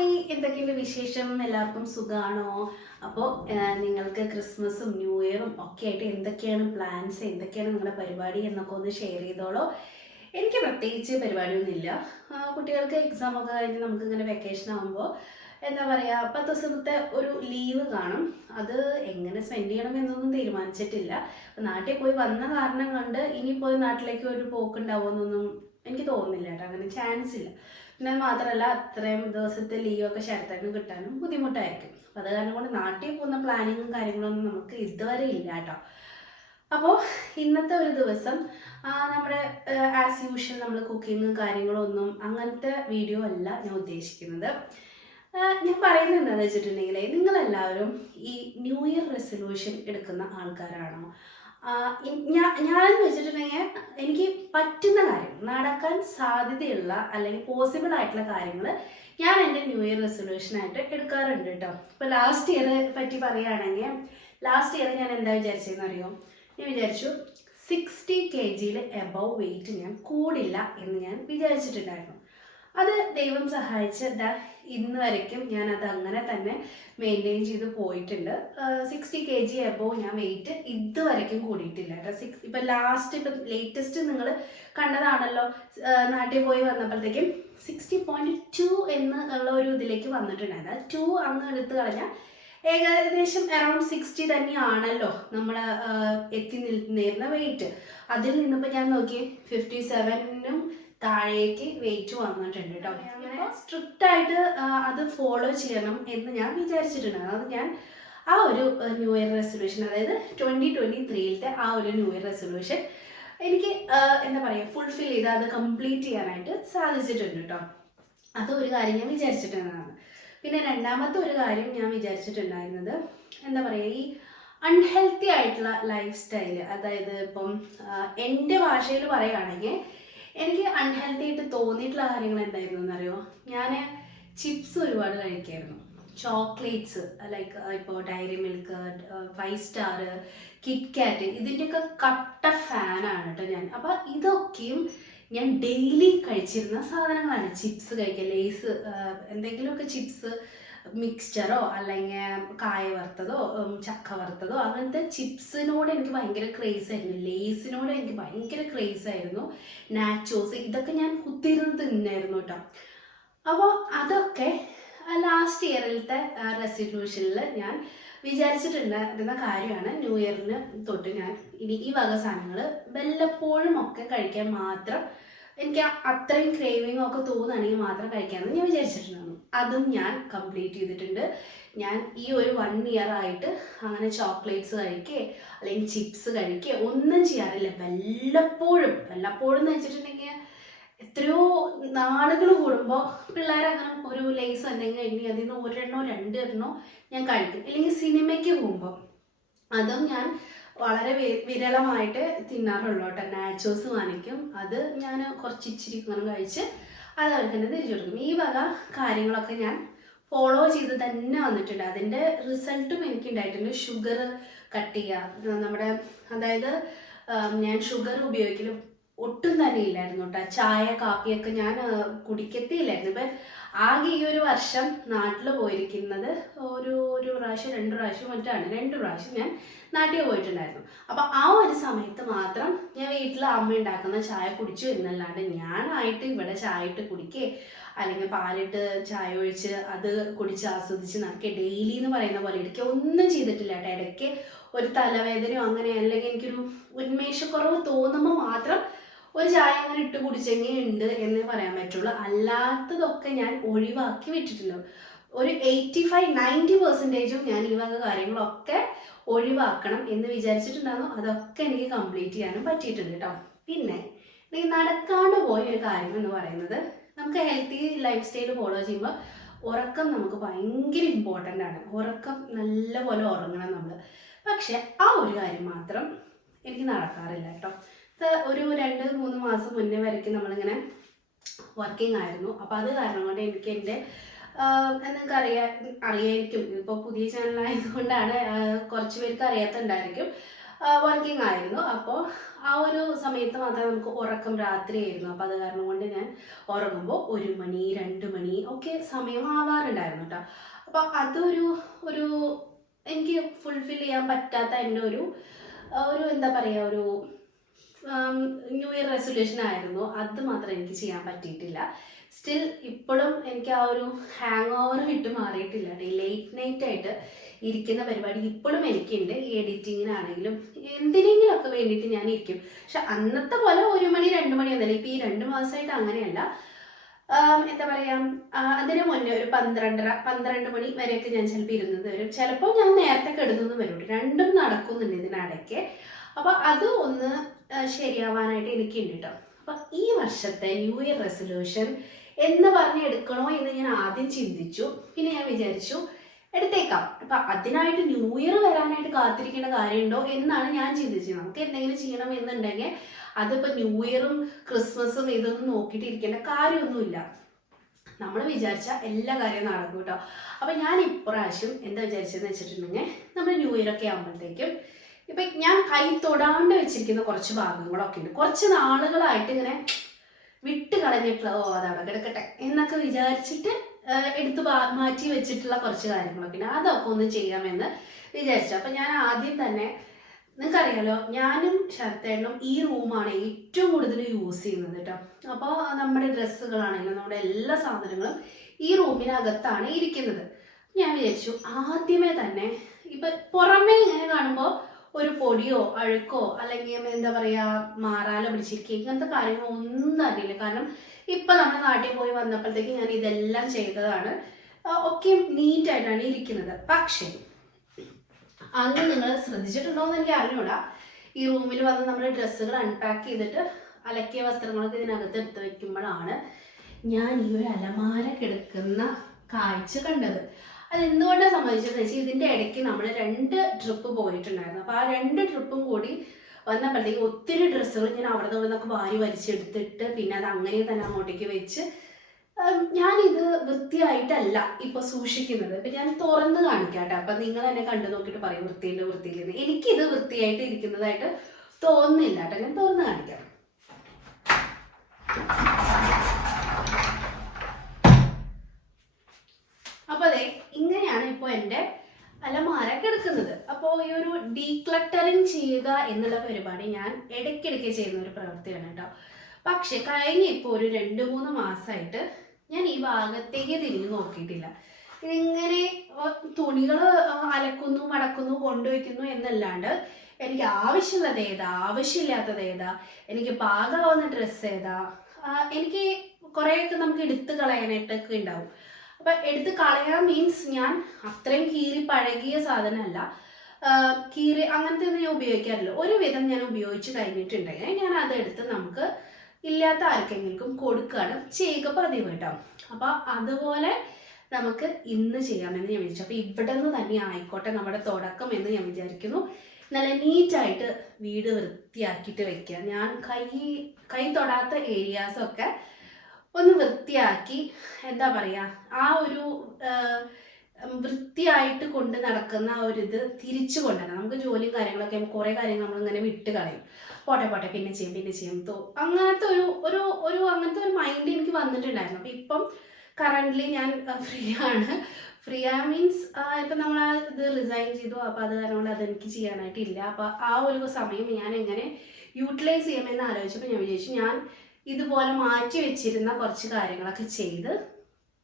Hi, എന്തൊക്കെയുണ്ട് വിശേഷം? എല്ലാവർക്കും സുഖമാണോ? അപ്പോൾ നിങ്ങൾക്ക് ക്രിസ്മസും ന്യൂ ഇയറും ഒക്കെ ആയിട്ട് എന്തൊക്കെയാണ് പ്ലാൻസ്, എന്തൊക്കെയാണ് നിങ്ങളുടെ പരിപാടി എന്നൊക്കെ ഒന്ന് ഷെയർ ചെയ്തോളൂ. എനിക്ക് പ്രത്യേകിച്ച് പരിപാടിയൊന്നുമില്ല. കുട്ടികൾക്ക് എക്സാം ഒക്കെ കഴിഞ്ഞ് നമുക്കിങ്ങനെ വെക്കേഷൻ ആകുമ്പോൾ എന്താ പറയുക, 10 ദിവസത്തെ ഒരു ലീവ് കാണും. അത് എങ്ങനെ സ്പെൻഡ് ചെയ്യണം എന്നൊന്നും തീരുമാനിച്ചിട്ടില്ല. നാട്ടിൽ പോയി വന്ന കാരണം കൊണ്ട് ഇനിയിപ്പോൾ നാട്ടിലേക്ക് ഒരു പോക്കുണ്ടാവുമെന്നൊന്നും എനിക്ക് തോന്നുന്നില്ല കേട്ടോ. അങ്ങനെ ചാൻസ് ഇല്ല. പിന്നെ മാത്രമല്ല, അത്രയും ദിവസത്തെ ലീവൊക്കെ ശരത്തേനും കിട്ടാനും ബുദ്ധിമുട്ടായിരിക്കും. അപ്പോൾ അത് കാരണം കൊണ്ട് നാട്ടിൽ പോകുന്ന പ്ലാനിങ്ങും കാര്യങ്ങളൊന്നും നമുക്ക് ഇതുവരെ ഇല്ല കേട്ടോ. അപ്പോൾ ഇന്നത്തെ ഒരു ദിവസം നമ്മുടെ ആസ് യൂഷ്വൽ നമ്മൾ കുക്കിങ്ങും കാര്യങ്ങളൊന്നും അങ്ങനത്തെ വീഡിയോ അല്ല ഞാൻ ഉദ്ദേശിക്കുന്നത്. ഞാൻ പറയുന്നത് എന്താണെന്ന് വെച്ചിട്ടുണ്ടെങ്കിൽ, നിങ്ങളെല്ലാവരും ഈ ന്യൂ ഇയർ റെസൊല്യൂഷൻ എടുക്കുന്ന ആൾക്കാരാണോ? ഞാൻ വെച്ചിട്ടുണ്ടെങ്കിൽ എനിക്ക് പറ്റുന്ന കാര്യം, നടക്കാൻ സാധ്യതയുള്ള അല്ലെങ്കിൽ പോസിബിൾ ആയിട്ടുള്ള കാര്യങ്ങൾ ഞാൻ എൻ്റെ ന്യൂ ഇയർ റെസൊല്യൂഷനായിട്ട് എടുക്കാറുണ്ട് കേട്ടോ. ഇപ്പോൾ ലാസ്റ്റ് ഇയർ പറ്റി പറയുകയാണെങ്കിൽ, ലാസ്റ്റ് ഇയർ ഞാൻ എന്താ വിചാരിച്ചതെന്ന് അറിയോ? ഞാൻ വിചാരിച്ചു 60 kg എബവ് വെയിറ്റ് ഞാൻ കൂടില്ല എന്ന് ഞാൻ വിചാരിച്ചിട്ടുണ്ടായിരുന്നു. അത് ദൈവം സഹായിച്ച് ഇന്ന് വരയ്ക്കും ഞാനത് അങ്ങനെ തന്നെ മെയിൻറ്റെയിൻ ചെയ്ത് പോയിട്ടുണ്ട്. 60 kg എബോവ് ഞാൻ വെയിറ്റ് ഇതുവരയ്ക്കും കൂടിയിട്ടില്ല കേട്ടോ. ഇപ്പം ലേറ്റസ്റ്റ് നിങ്ങൾ കണ്ടതാണല്ലോ, നാട്ടിൽ പോയി വന്നപ്പോഴത്തേക്കും 60.2 എന്നുള്ള ഒരു ഇതിലേക്ക് വന്നിട്ടുണ്ടായിരുന്നു. 2 അങ്ങ് എടുത്ത് കളഞ്ഞാൽ ഏകദേശം അറൗണ്ട് 60 തന്നെയാണല്ലോ നമ്മൾ എത്തി നിൽക്കുന്ന വെയിറ്റ്. അതിൽ നിന്നിപ്പോൾ ഞാൻ നോക്കി 57-നും താഴേക്ക് വെയിറ്റ് വന്നിട്ടുണ്ട് കേട്ടോ. അങ്ങനെ സ്ട്രിക്റ്റ് ആയിട്ട് അത് ഫോളോ ചെയ്യണം എന്ന് ഞാൻ വിചാരിച്ചിട്ടുണ്ട്. അത് ഞാൻ ആ ഒരു ന്യൂ ഇയർ റെസൊല്യൂഷൻ, അതായത് 2023-ത്തെ ആ ഒരു ന്യൂ ഇയർ റെസൊല്യൂഷൻ എനിക്ക് എന്താ പറയുക, ഫുൾഫിൽ ചെയ്ത് അത് കംപ്ലീറ്റ് ചെയ്യാനായിട്ട് സാധിച്ചിട്ടുണ്ട് കേട്ടോ. അതൊരു കാര്യം ഞാൻ വിചാരിച്ചിട്ടുള്ളതാണ്. പിന്നെ രണ്ടാമത്തെ ഒരു കാര്യം ഞാൻ വിചാരിച്ചിട്ടുണ്ടായിരുന്നത്, എന്താ പറയുക, ഈ അൺഹെൽത്തി ആയിട്ടുള്ള ലൈഫ് സ്റ്റൈല്. അതായത് ഇപ്പം എൻ്റെ ഭാഷയിൽ പറയുകയാണെങ്കിൽ, എനിക്ക് അൺഹെൽത്തി ആയിട്ട് തോന്നിയിട്ടുള്ള കാര്യങ്ങൾ എന്തായിരുന്നു എന്നറിയോ? ഞാൻ ചിപ്സ് ഒരുപാട് കഴിക്കായിരുന്നു. ചോക്ലേറ്റ്സ് ലൈക്ക് ഇപ്പോൾ ഡയറി മിൽക്ക്, 5 സ്റ്റാർ, കിറ്റ്കാറ്റ്, ഇതിൻ്റെയൊക്കെ കട്ട ഫാനാണ് കേട്ടോ ഞാൻ. അപ്പോൾ ഇതൊക്കെയും ഞാൻ ഡെയിലി കഴിച്ചിരുന്ന സാധനങ്ങളാണ്. ചിപ്സ് കഴിക്കുക, ലേസ്, എന്തെങ്കിലുമൊക്കെ ചിപ്സ്, മിക്സ്ചറോ അല്ലെങ്കിൽ കായ വറുത്തതോ ചക്ക വറുത്തതോ, അങ്ങനത്തെ ചിപ്സിനോട് എനിക്ക് ഭയങ്കര ക്രേസ് ആയിരുന്നു. ലേസിനോട് എനിക്ക് ഭയങ്കര ക്രേസ് ആയിരുന്നു. നാച്ചോസ്, ഇതൊക്കെ ഞാൻ കുത്തിയിരുന്ന് തിന്നായിരുന്നു കേട്ടോ. അപ്പോൾ അതൊക്കെ ലാസ്റ്റ് ഇയറിലത്തെ റെസൊല്യൂഷനിൽ ഞാൻ വിചാരിച്ചിട്ടുണ്ടായിരുന്ന കാര്യമാണ്. ന്യൂ ഇയറിന് തൊട്ട് ഞാൻ ഇനി ഈ വക സാധനങ്ങൾ വല്ലപ്പോഴും ഒക്കെ കഴിക്കാൻ മാത്രം, എനിക്ക് അത്രയും ക്രേവിങ് ഒക്കെ തോന്നുകയാണെങ്കിൽ മാത്രം കഴിക്കാമെന്ന് ഞാൻ വിചാരിച്ചിട്ടുണ്ടായിരുന്നു. അതും ഞാൻ കംപ്ലീറ്റ് ചെയ്തിട്ടുണ്ട്. ഞാൻ ഈ ഒരു 1 ഇയർ ആയിട്ട് അങ്ങനെ ചോക്ലേറ്റ്സ് കഴിക്കുക അല്ലെങ്കിൽ ചിപ്സ് കഴിക്കുക ഒന്നും ചെയ്യാറില്ല. വല്ലപ്പോഴും എന്ന് വെച്ചിട്ടുണ്ടെങ്കിൽ എത്രയോ നാളുകൾ കൂടുമ്പോൾ പിള്ളേരങ്ങനെ ഒരു ലേസ് എന്തെങ്കിലും കഴിഞ്ഞ് അതിൽ നിന്ന് 1 2 ഞാൻ കഴിക്കും. അല്ലെങ്കിൽ സിനിമയ്ക്ക് പോകുമ്പോൾ അതും ഞാൻ വളരെ വിരളമായിട്ട് തിന്നാറുള്ളൂ കേട്ടോ. നാച്ചോസ് വാങ്ങിക്കും, അത് ഞാൻ കുറച്ച് ഇച്ചിരി ഇങ്ങനെ കഴിച്ച് അത് അവർക്ക് തന്നെ തിരിച്ചു കൊടുക്കും. ഈ വക കാര്യങ്ങളൊക്കെ ഞാൻ ഫോളോ ചെയ്ത് തന്നെ വന്നിട്ടുണ്ട്. അതിൻ്റെ റിസൾട്ടും എനിക്ക് ഉണ്ടായിട്ടുണ്ട്. ഷുഗർ കട്ട് ചെയ്യുക, നമ്മുടെ അതായത് ഞാൻ ഷുഗർ ഉപയോഗിക്കലും ഒട്ടും തന്നെ ഇല്ലായിരുന്നു കേട്ടോ. ചായ കാപ്പിയൊക്കെ ഞാൻ കുടിക്കത്തേയില്ലായിരുന്നു. ഇപ്പം ആകെ ഈ ഒരു വർഷം നാട്ടിൽ പോയിരിക്കുന്നത് ഒരു പ്രാവശ്യം 2 പ്രാവശ്യം മറ്റാണ്. 2 പ്രാവശ്യം ഞാൻ നാട്ടിൽ പോയിട്ടുണ്ടായിരുന്നു. അപ്പം ആ ഒരു സമയത്ത് മാത്രം ഞാൻ വീട്ടിൽ അമ്മ ഉണ്ടാക്കുന്ന ചായ കുടിച്ചു എന്നല്ലാണ്ട് ഞാനായിട്ട് ഇവിടെ ചായ ഇട്ട് കുടിക്കുക അല്ലെങ്കിൽ പാലിട്ട് ചായ ഒഴിച്ച് അത് കുടിച്ച് ആസ്വദിച്ച് നടക്കുക ഡെയിലി എന്ന് പറയുന്ന പോലെ ഇടയ്ക്ക് ഒന്നും ചെയ്തിട്ടില്ല കേട്ടോ. ഇടയ്ക്ക് ഒരു തലവേദനയോ അങ്ങനെ അല്ലെങ്കിൽ എനിക്കൊരു ഉന്മേഷക്കുറവ് തോന്നുമ്പോൾ മാത്രം ഒരു ചായ അങ്ങനെ ഇട്ട് കുടിച്ചെങ്കിൽ ഉണ്ട് എന്നേ പറയാൻ പറ്റുള്ളൂ. അല്ലാത്തതൊക്കെ ഞാൻ ഒഴിവാക്കി വിട്ടിട്ടുണ്ട്. ഒരു 85-90% ഞാൻ ഈ വക കാര്യങ്ങളൊക്കെ ഒഴിവാക്കണം എന്ന് വിചാരിച്ചിട്ടുണ്ടായിരുന്നു. അതൊക്കെ എനിക്ക് കംപ്ലീറ്റ് ചെയ്യാനും പറ്റിയിട്ടുണ്ട് കേട്ടോ. പിന്നെ ഈ നടക്കാണ്ട് പോയ ഒരു കാര്യം എന്ന് പറയുന്നത്, നമുക്ക് ഹെൽത്തി ലൈഫ് സ്റ്റൈൽ ഫോളോ ചെയ്യുമ്പോൾ ഉറക്കം നമുക്ക് ഭയങ്കര ഇമ്പോർട്ടൻ്റ് ആണ്. ഉറക്കം നല്ലപോലെ ഉറങ്ങണം നമ്മൾ. പക്ഷെ ആ ഒരു കാര്യം മാത്രം എനിക്ക് നടക്കാറില്ല കേട്ടോ. ഒരു 2-3 മാസം മുന്നേ വരയ്ക്കും നമ്മളിങ്ങനെ വർക്കിംഗ് ആയിരുന്നു. അപ്പോൾ അത് കാരണം കൊണ്ട് എനിക്ക് എൻ്റെ നിങ്ങൾക്ക് അറിയായിരിക്കും, ഇപ്പോൾ പുതിയ ചാനലായതുകൊണ്ടാണ് കുറച്ച് പേർക്ക് അറിയാത്തുണ്ടായിരിക്കും. വർക്കിംഗ് ആയിരുന്നു. അപ്പോൾ ആ ഒരു സമയത്ത് മാത്രമേ നമുക്ക് ഉറക്കം രാത്രിയായിരുന്നു. അപ്പോൾ അത് കാരണം കൊണ്ട് ഞാൻ ഉറങ്ങുമ്പോൾ 1 മണി 2 മണി ഒക്കെ സമയമാവാറുണ്ടായിരുന്നു കേട്ടോ. അപ്പോൾ അതൊരു ഒരു എനിക്ക് ഫുൾഫിൽ ചെയ്യാൻ പറ്റാത്ത എൻ്റെ ഒരു എന്താ പറയുക, ഒരു ന്യൂ ഇയർ റെസൊല്യൂഷൻ ആയിരുന്നു. അത് മാത്രം എനിക്ക് ചെയ്യാൻ പറ്റിയിട്ടില്ല. സ്റ്റിൽ ഇപ്പോഴും എനിക്ക് ആ ഒരു ഹാങ് ഓവർ വിട്ട് മാറിയിട്ടില്ല. ലേറ്റ് നൈറ്റ് ആയിട്ട് ഇരിക്കുന്ന പരിപാടി ഇപ്പോഴും എനിക്കുണ്ട്. ഈ എഡിറ്റിങ്ങിനാണെങ്കിലും എന്തിനെങ്കിലുമൊക്കെ വേണ്ടിയിട്ട് ഞാൻ ഇരിക്കും. പക്ഷെ അന്നത്തെ പോലെ 1 മണി 2 മണി ഒന്നല്ല. ഇപ്പം ഈ 2 മാസമായിട്ട് അങ്ങനെയല്ല. എന്താ പറയുക, അതിന് മുന്നേ ഒരു 12 മണി വരെയൊക്കെ ഞാൻ ചിലപ്പോൾ ഇരുന്നത് വരും. ചിലപ്പോൾ ഞാൻ നേരത്തെ കിടന്നു വരും. രണ്ടും നടക്കുന്നുണ്ട് ഇതിനിടയ്ക്ക്. അപ്പോൾ അത് ഒന്ന് ശരിയാവാനായിട്ട് എനിക്കുണ്ട് കേട്ടോ. അപ്പം ഈ വർഷത്തെ ന്യൂ ഇയർ റെസൊല്യൂഷൻ എന്ന് പറഞ്ഞ് എടുക്കണോ എന്ന് ഞാൻ ആദ്യം ചിന്തിച്ചു. പിന്നെ ഞാൻ വിചാരിച്ചു എടുത്തേക്കാം. അപ്പം അതിനായിട്ട് ന്യൂ ഇയർ വരാനായിട്ട് കാത്തിരിക്കേണ്ട കാര്യമുണ്ടോ എന്നാണ് ഞാൻ ചിന്തിച്ചത്. നമുക്ക് എന്തെങ്കിലും ചെയ്യണം എന്നുണ്ടെങ്കിൽ അതിപ്പോൾ ന്യൂ ഇയറും ക്രിസ്മസും ഇതൊന്നും നോക്കിയിട്ട് ഇരിക്കേണ്ട കാര്യമൊന്നുമില്ല. നമ്മൾ വിചാരിച്ച എല്ലാ കാര്യവും നടക്കും കേട്ടോ. അപ്പം ഞാൻ ഇപ്രാവശ്യം എന്താ വിചാരിച്ചതെന്ന് വെച്ചിട്ടുണ്ടെങ്കിൽ, നമ്മൾ ന്യൂ ഇയർ ഒക്കെ ആകുമ്പോഴത്തേക്കും ഇപ്പം ഞാൻ കൈ തൊടാണ്ട് വെച്ചിരിക്കുന്ന കുറച്ച് ഭാഗങ്ങളൊക്കെ ഉണ്ട്. കുറച്ച് നാളുകളായിട്ട് ഇങ്ങനെ വിട്ട് കളഞ്ഞിട്ടുള്ള അതവിടെ കിടക്കട്ടെ എന്നൊക്കെ വിചാരിച്ചിട്ട് എടുത്ത് മാറ്റി വെച്ചിട്ടുള്ള കുറച്ച് കാര്യങ്ങളൊക്കെ ഉണ്ട്. അതൊക്കെ ഒന്ന് ചെയ്യാമെന്ന് വിചാരിച്ചു. അപ്പം ഞാൻ ആദ്യം തന്നെ, നിങ്ങൾക്കറിയാലോ, ഞാനും ശരത്തേണ്ണും ഈ റൂമാണ് ഏറ്റവും കൂടുതൽ യൂസ് ചെയ്യുന്നത് കേട്ടോ. അപ്പോൾ നമ്മുടെ ഡ്രസ്സുകളാണെങ്കിലും നമ്മുടെ എല്ലാ സാധനങ്ങളും ഈ റൂമിനകത്താണ് ഇരിക്കുന്നത്. ഞാൻ വിചാരിച്ചു ആദ്യമേ തന്നെ ഇപ്പം പുറമേ ഇങ്ങനെ കാണുമ്പോൾ ഒരു പൊടിയോ അഴുക്കോ അല്ലെങ്കിൽ എന്താ പറയുക മാറാല പിടിച്ചിരിക്കുക ഇങ്ങനത്തെ കാര്യങ്ങളൊന്നും അറിയില്ല. കാരണം ഇപ്പം നമ്മുടെ നാട്ടിൽ പോയി വന്നപ്പോഴത്തേക്ക് ഞാൻ ഇതെല്ലാം ചെയ്തതാണ്. ഒക്കെ നീറ്റായിട്ടാണ് ഇരിക്കുന്നത്. പക്ഷേ അന്ന് നിങ്ങൾ ശ്രദ്ധിച്ചിട്ടുണ്ടോ എന്ന് എനിക്ക് അറിഞ്ഞൂടാ, ഈ റൂമിൽ വന്ന് നമ്മൾ ഡ്രസ്സുകൾ അൺപാക്ക് ചെയ്തിട്ട് അലക്കിയ വസ്ത്രങ്ങളൊക്കെ ഇതിനകത്ത് എടുത്ത് വെക്കുമ്പോഴാണ് ഞാൻ ഈ ഒരു അലമാര കിടക്കുന്ന കാഴ്ച കണ്ടത്. അതെന്തുകൊണ്ടാണ് സംഭവിച്ചതെന്ന് വെച്ചാൽ ഇതിൻ്റെ ഇടയ്ക്ക് നമ്മൾ 2 ട്രിപ്പ് പോയിട്ടുണ്ടായിരുന്നു. അപ്പോൾ ആ 2 ട്രിപ്പും കൂടി വന്നപ്പോഴത്തേക്ക് ഒത്തിരി ഡ്രസ്സുകൾ ഞാൻ അവിടെ നിന്നൊക്കെ വാരി വലിച്ചെടുത്തിട്ട് പിന്നെ അത് അങ്ങനെ തന്നെ അങ്ങോട്ടേക്ക് വെച്ച് ഞാനിത് വൃത്തിയായിട്ടല്ല ഇപ്പോൾ സൂക്ഷിക്കുന്നത്. ഇപ്പം ഞാൻ തുറന്ന് കാണിക്കാട്ടെ. അപ്പം നിങ്ങൾ എന്നെ കണ്ടു നോക്കിയിട്ട് പറയും വൃത്തിയില്ല വൃത്തിയില്ലെന്ന്. എനിക്കിത് വൃത്തിയായിട്ട് ഇരിക്കുന്നതായിട്ട് തോന്നുന്നില്ല കേട്ടോ. ഞാൻ തുറന്ന് കാണിക്കാം. അപ്പോൾ അതെ, ഇങ്ങനെയാണ് ഇപ്പോൾ എൻ്റെ അലമാര കിടക്കുന്നത്. അപ്പോൾ ഈ ഒരു ഡീക്ലട്ടറിങ് ചെയ്യുക എന്നുള്ള പരിപാടി ഞാൻ ഇടയ്ക്കിടയ്ക്ക് ചെയ്യുന്ന ഒരു പ്രവൃത്തിയാണ് കേട്ടോ. പക്ഷെ കഴിഞ്ഞ ഇപ്പോൾ ഒരു 2-3 മാസമായിട്ട് ഞാൻ ഈ ഭാഗത്തേക്ക് തിരിഞ്ഞു നോക്കിയിട്ടില്ല. ഇതിങ്ങനെ തുണികൾ അലക്കുന്നു മടക്കുന്നു കൊണ്ടുവയ്ക്കുന്നു എന്നല്ലാണ്ട് എനിക്ക് ആവശ്യമുള്ളത് ഏതാ ആവശ്യമില്ലാത്തത് ഏതാ, എനിക്ക് പാകമാവുന്ന ഡ്രസ്സ് ഏതാ, എനിക്ക് കുറേയൊക്കെ നമുക്ക് എടുത്ത് കളയാനായിട്ടൊക്കെ ഉണ്ടാവും. അപ്പം എടുത്ത് കളയാൻ മീൻസ് ഞാൻ അത്രയും കീറി പഴകിയ സാധനമല്ല, കീറി അങ്ങനത്തെ ഒന്നും ഞാൻ ഉപയോഗിക്കാറില്ല. ഒരുവിധം ഞാൻ ഉപയോഗിച്ച് കഴിഞ്ഞിട്ടുണ്ടെങ്കിൽ ഞാൻ അതെടുത്ത് നമുക്ക് ഇല്ലാത്ത ആർക്കെങ്കിലും കൊടുക്കുകയാണ് ചെയ്യുക പതിവ് കേട്ടോ. അപ്പം അതുപോലെ നമുക്ക് ഇന്ന് ചെയ്യാമെന്ന് ഞാൻ വിചാരിച്ചു. അപ്പോൾ ഇവിടെ നിന്ന് തന്നെ ആയിക്കോട്ടെ നമ്മുടെ തുടക്കം എന്ന് ഞാൻ വിചാരിക്കുന്നു. നല്ല നീറ്റായിട്ട് വീട് വൃത്തിയാക്കിയിട്ട് വെക്കുക. ഞാൻ കൈ തൊടാത്ത ഏരിയാസൊക്കെ ഒന്ന് വൃത്തിയാക്കി എന്താ പറയുക, ആ ഒരു വൃത്തിയായിട്ട് കൊണ്ട് നടക്കുന്ന ആ ഒരു ഇത് തിരിച്ചു കൊണ്ടുവരണം. നമുക്ക് ജോലിയും കാര്യങ്ങളൊക്കെ കുറേ കാര്യങ്ങൾ നമ്മളിങ്ങനെ വിട്ട് കളയും. പോട്ടെ പിന്നെ ചെയ്യും അങ്ങനത്തെ ഒരു അങ്ങനത്തെ ഒരു മൈൻഡ് എനിക്ക് വന്നിട്ടുണ്ടായിരുന്നു. അപ്പം ഇപ്പം കറൻ്റ്ലി ഞാൻ ഫ്രീ മീൻസ് ഇപ്പം നമ്മൾ ഇത് റിസൈൻ ചെയ്തു. അപ്പോൾ അത് കാരണം കൊണ്ട് അതെനിക്ക് ചെയ്യാനായിട്ടില്ല. അപ്പോൾ ആ ഒരു സമയം ഞാൻ എങ്ങനെ യൂട്ടിലൈസ് ചെയ്യാമെന്ന് ആലോചിച്ചപ്പോൾ ഞാൻ വിചാരിച്ചു ഞാൻ ഇതുപോലെ മാറ്റി വെച്ചിരുന്ന കുറച്ച് കാര്യങ്ങളൊക്കെ ചെയ്ത്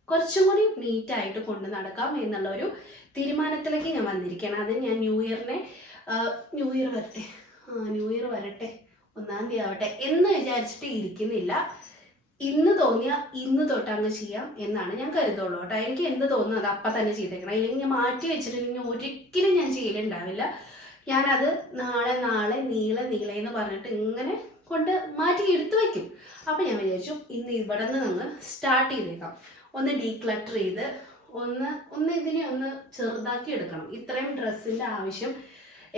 കുറച്ചും കൂടി നീറ്റായിട്ട് കൊണ്ട് നടക്കാം എന്നുള്ള ഒരു തീരുമാനത്തിലേക്ക് ഞാൻ വന്നിരിക്കുകയാണ്. അത് ഞാൻ ന്യൂ ഇയർ വരട്ടെ 1-ാം തീയതി ആവട്ടെ എന്ന് വിചാരിച്ചിട്ട് ഇരിക്കുന്നില്ല. ഇന്ന് തോന്നിയ ഇന്ന് തൊട്ട് അങ്ങ് ചെയ്യാം എന്നാണ് ഞാൻ കരുതുള്ളൂ കേട്ടോ. എനിക്ക് എന്ത് തോന്നുന്നു അത് അപ്പം തന്നെ ചെയ്തേക്കണം. ഇല്ലെങ്കിൽ ഞാൻ മാറ്റി വെച്ചിട്ടുണ്ടെങ്കിൽ ഒരിക്കലും ഞാൻ ചെയ്യലുണ്ടാവില്ല. ഞാനത് നാളെ നീളെ എന്ന് പറഞ്ഞിട്ട് ഇങ്ങനെ കൊണ്ട് മാറ്റി എടുത്തു വയ്ക്കും. അപ്പം ഞാൻ വിചാരിച്ചു ഇന്ന് ഇവിടെ നിന്ന് നമ്മൾ സ്റ്റാർട്ട് ചെയ്തേക്കാം. ഒന്ന് ഡീക്ലട്ടർ ചെയ്ത് ഇതിനെ ഒന്ന് ചെറുതാക്കി എടുക്കണം. ഇത്രയും ഡ്രസ്സിൻ്റെ ആവശ്യം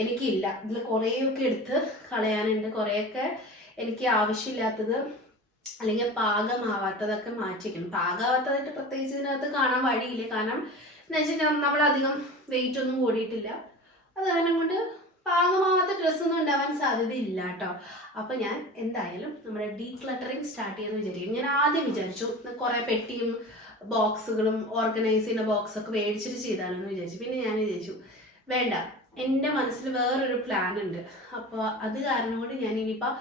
എനിക്കില്ല. ഇതിൽ കുറേയൊക്കെ എടുത്ത് കളയാനുണ്ട്. കുറേയൊക്കെ എനിക്ക് ആവശ്യമില്ലാത്തത് അല്ലെങ്കിൽ പാകമാവാത്തതൊക്കെ മാറ്റിക്കണം. പാകമാവാത്തതായിട്ട് പ്രത്യേകിച്ച് ഇതിനകത്ത് കാണാൻ വഴിയില്ല. കാരണം എന്ന് വെച്ചാൽ നമ്മളധികം വെയിറ്റ് ഒന്നും കൂടിയിട്ടില്ല. അത് കാരണം കൊണ്ട് പാകമാവാത്ത ഡ്രസ്സൊന്നും ഉണ്ടാവാൻ സാധ്യതയില്ല കേട്ടോ. അപ്പോൾ ഞാൻ എന്തായാലും നമ്മുടെ ഡീക്ലട്ടറിങ് സ്റ്റാർട്ട് ചെയ്യാമെന്ന് വിചാരിക്കും. ഞാൻ ആദ്യം വിചാരിച്ചു കുറേ പെട്ടിയും ബോക്സുകളും ഓർഗനൈസ് ചെയ്യുന്ന ബോക്സൊക്കെ മേടിച്ചിട്ട് ചെയ്താലെന്ന് വിചാരിച്ചു. പിന്നെ ഞാൻ വിചാരിച്ചു വേണ്ട, എൻ്റെ മനസ്സിൽ വേറൊരു പ്ലാൻ ഉണ്ട്. അപ്പോൾ അത് കാരണം കൊണ്ട് ഞാൻ ഇനിയിപ്പോൾ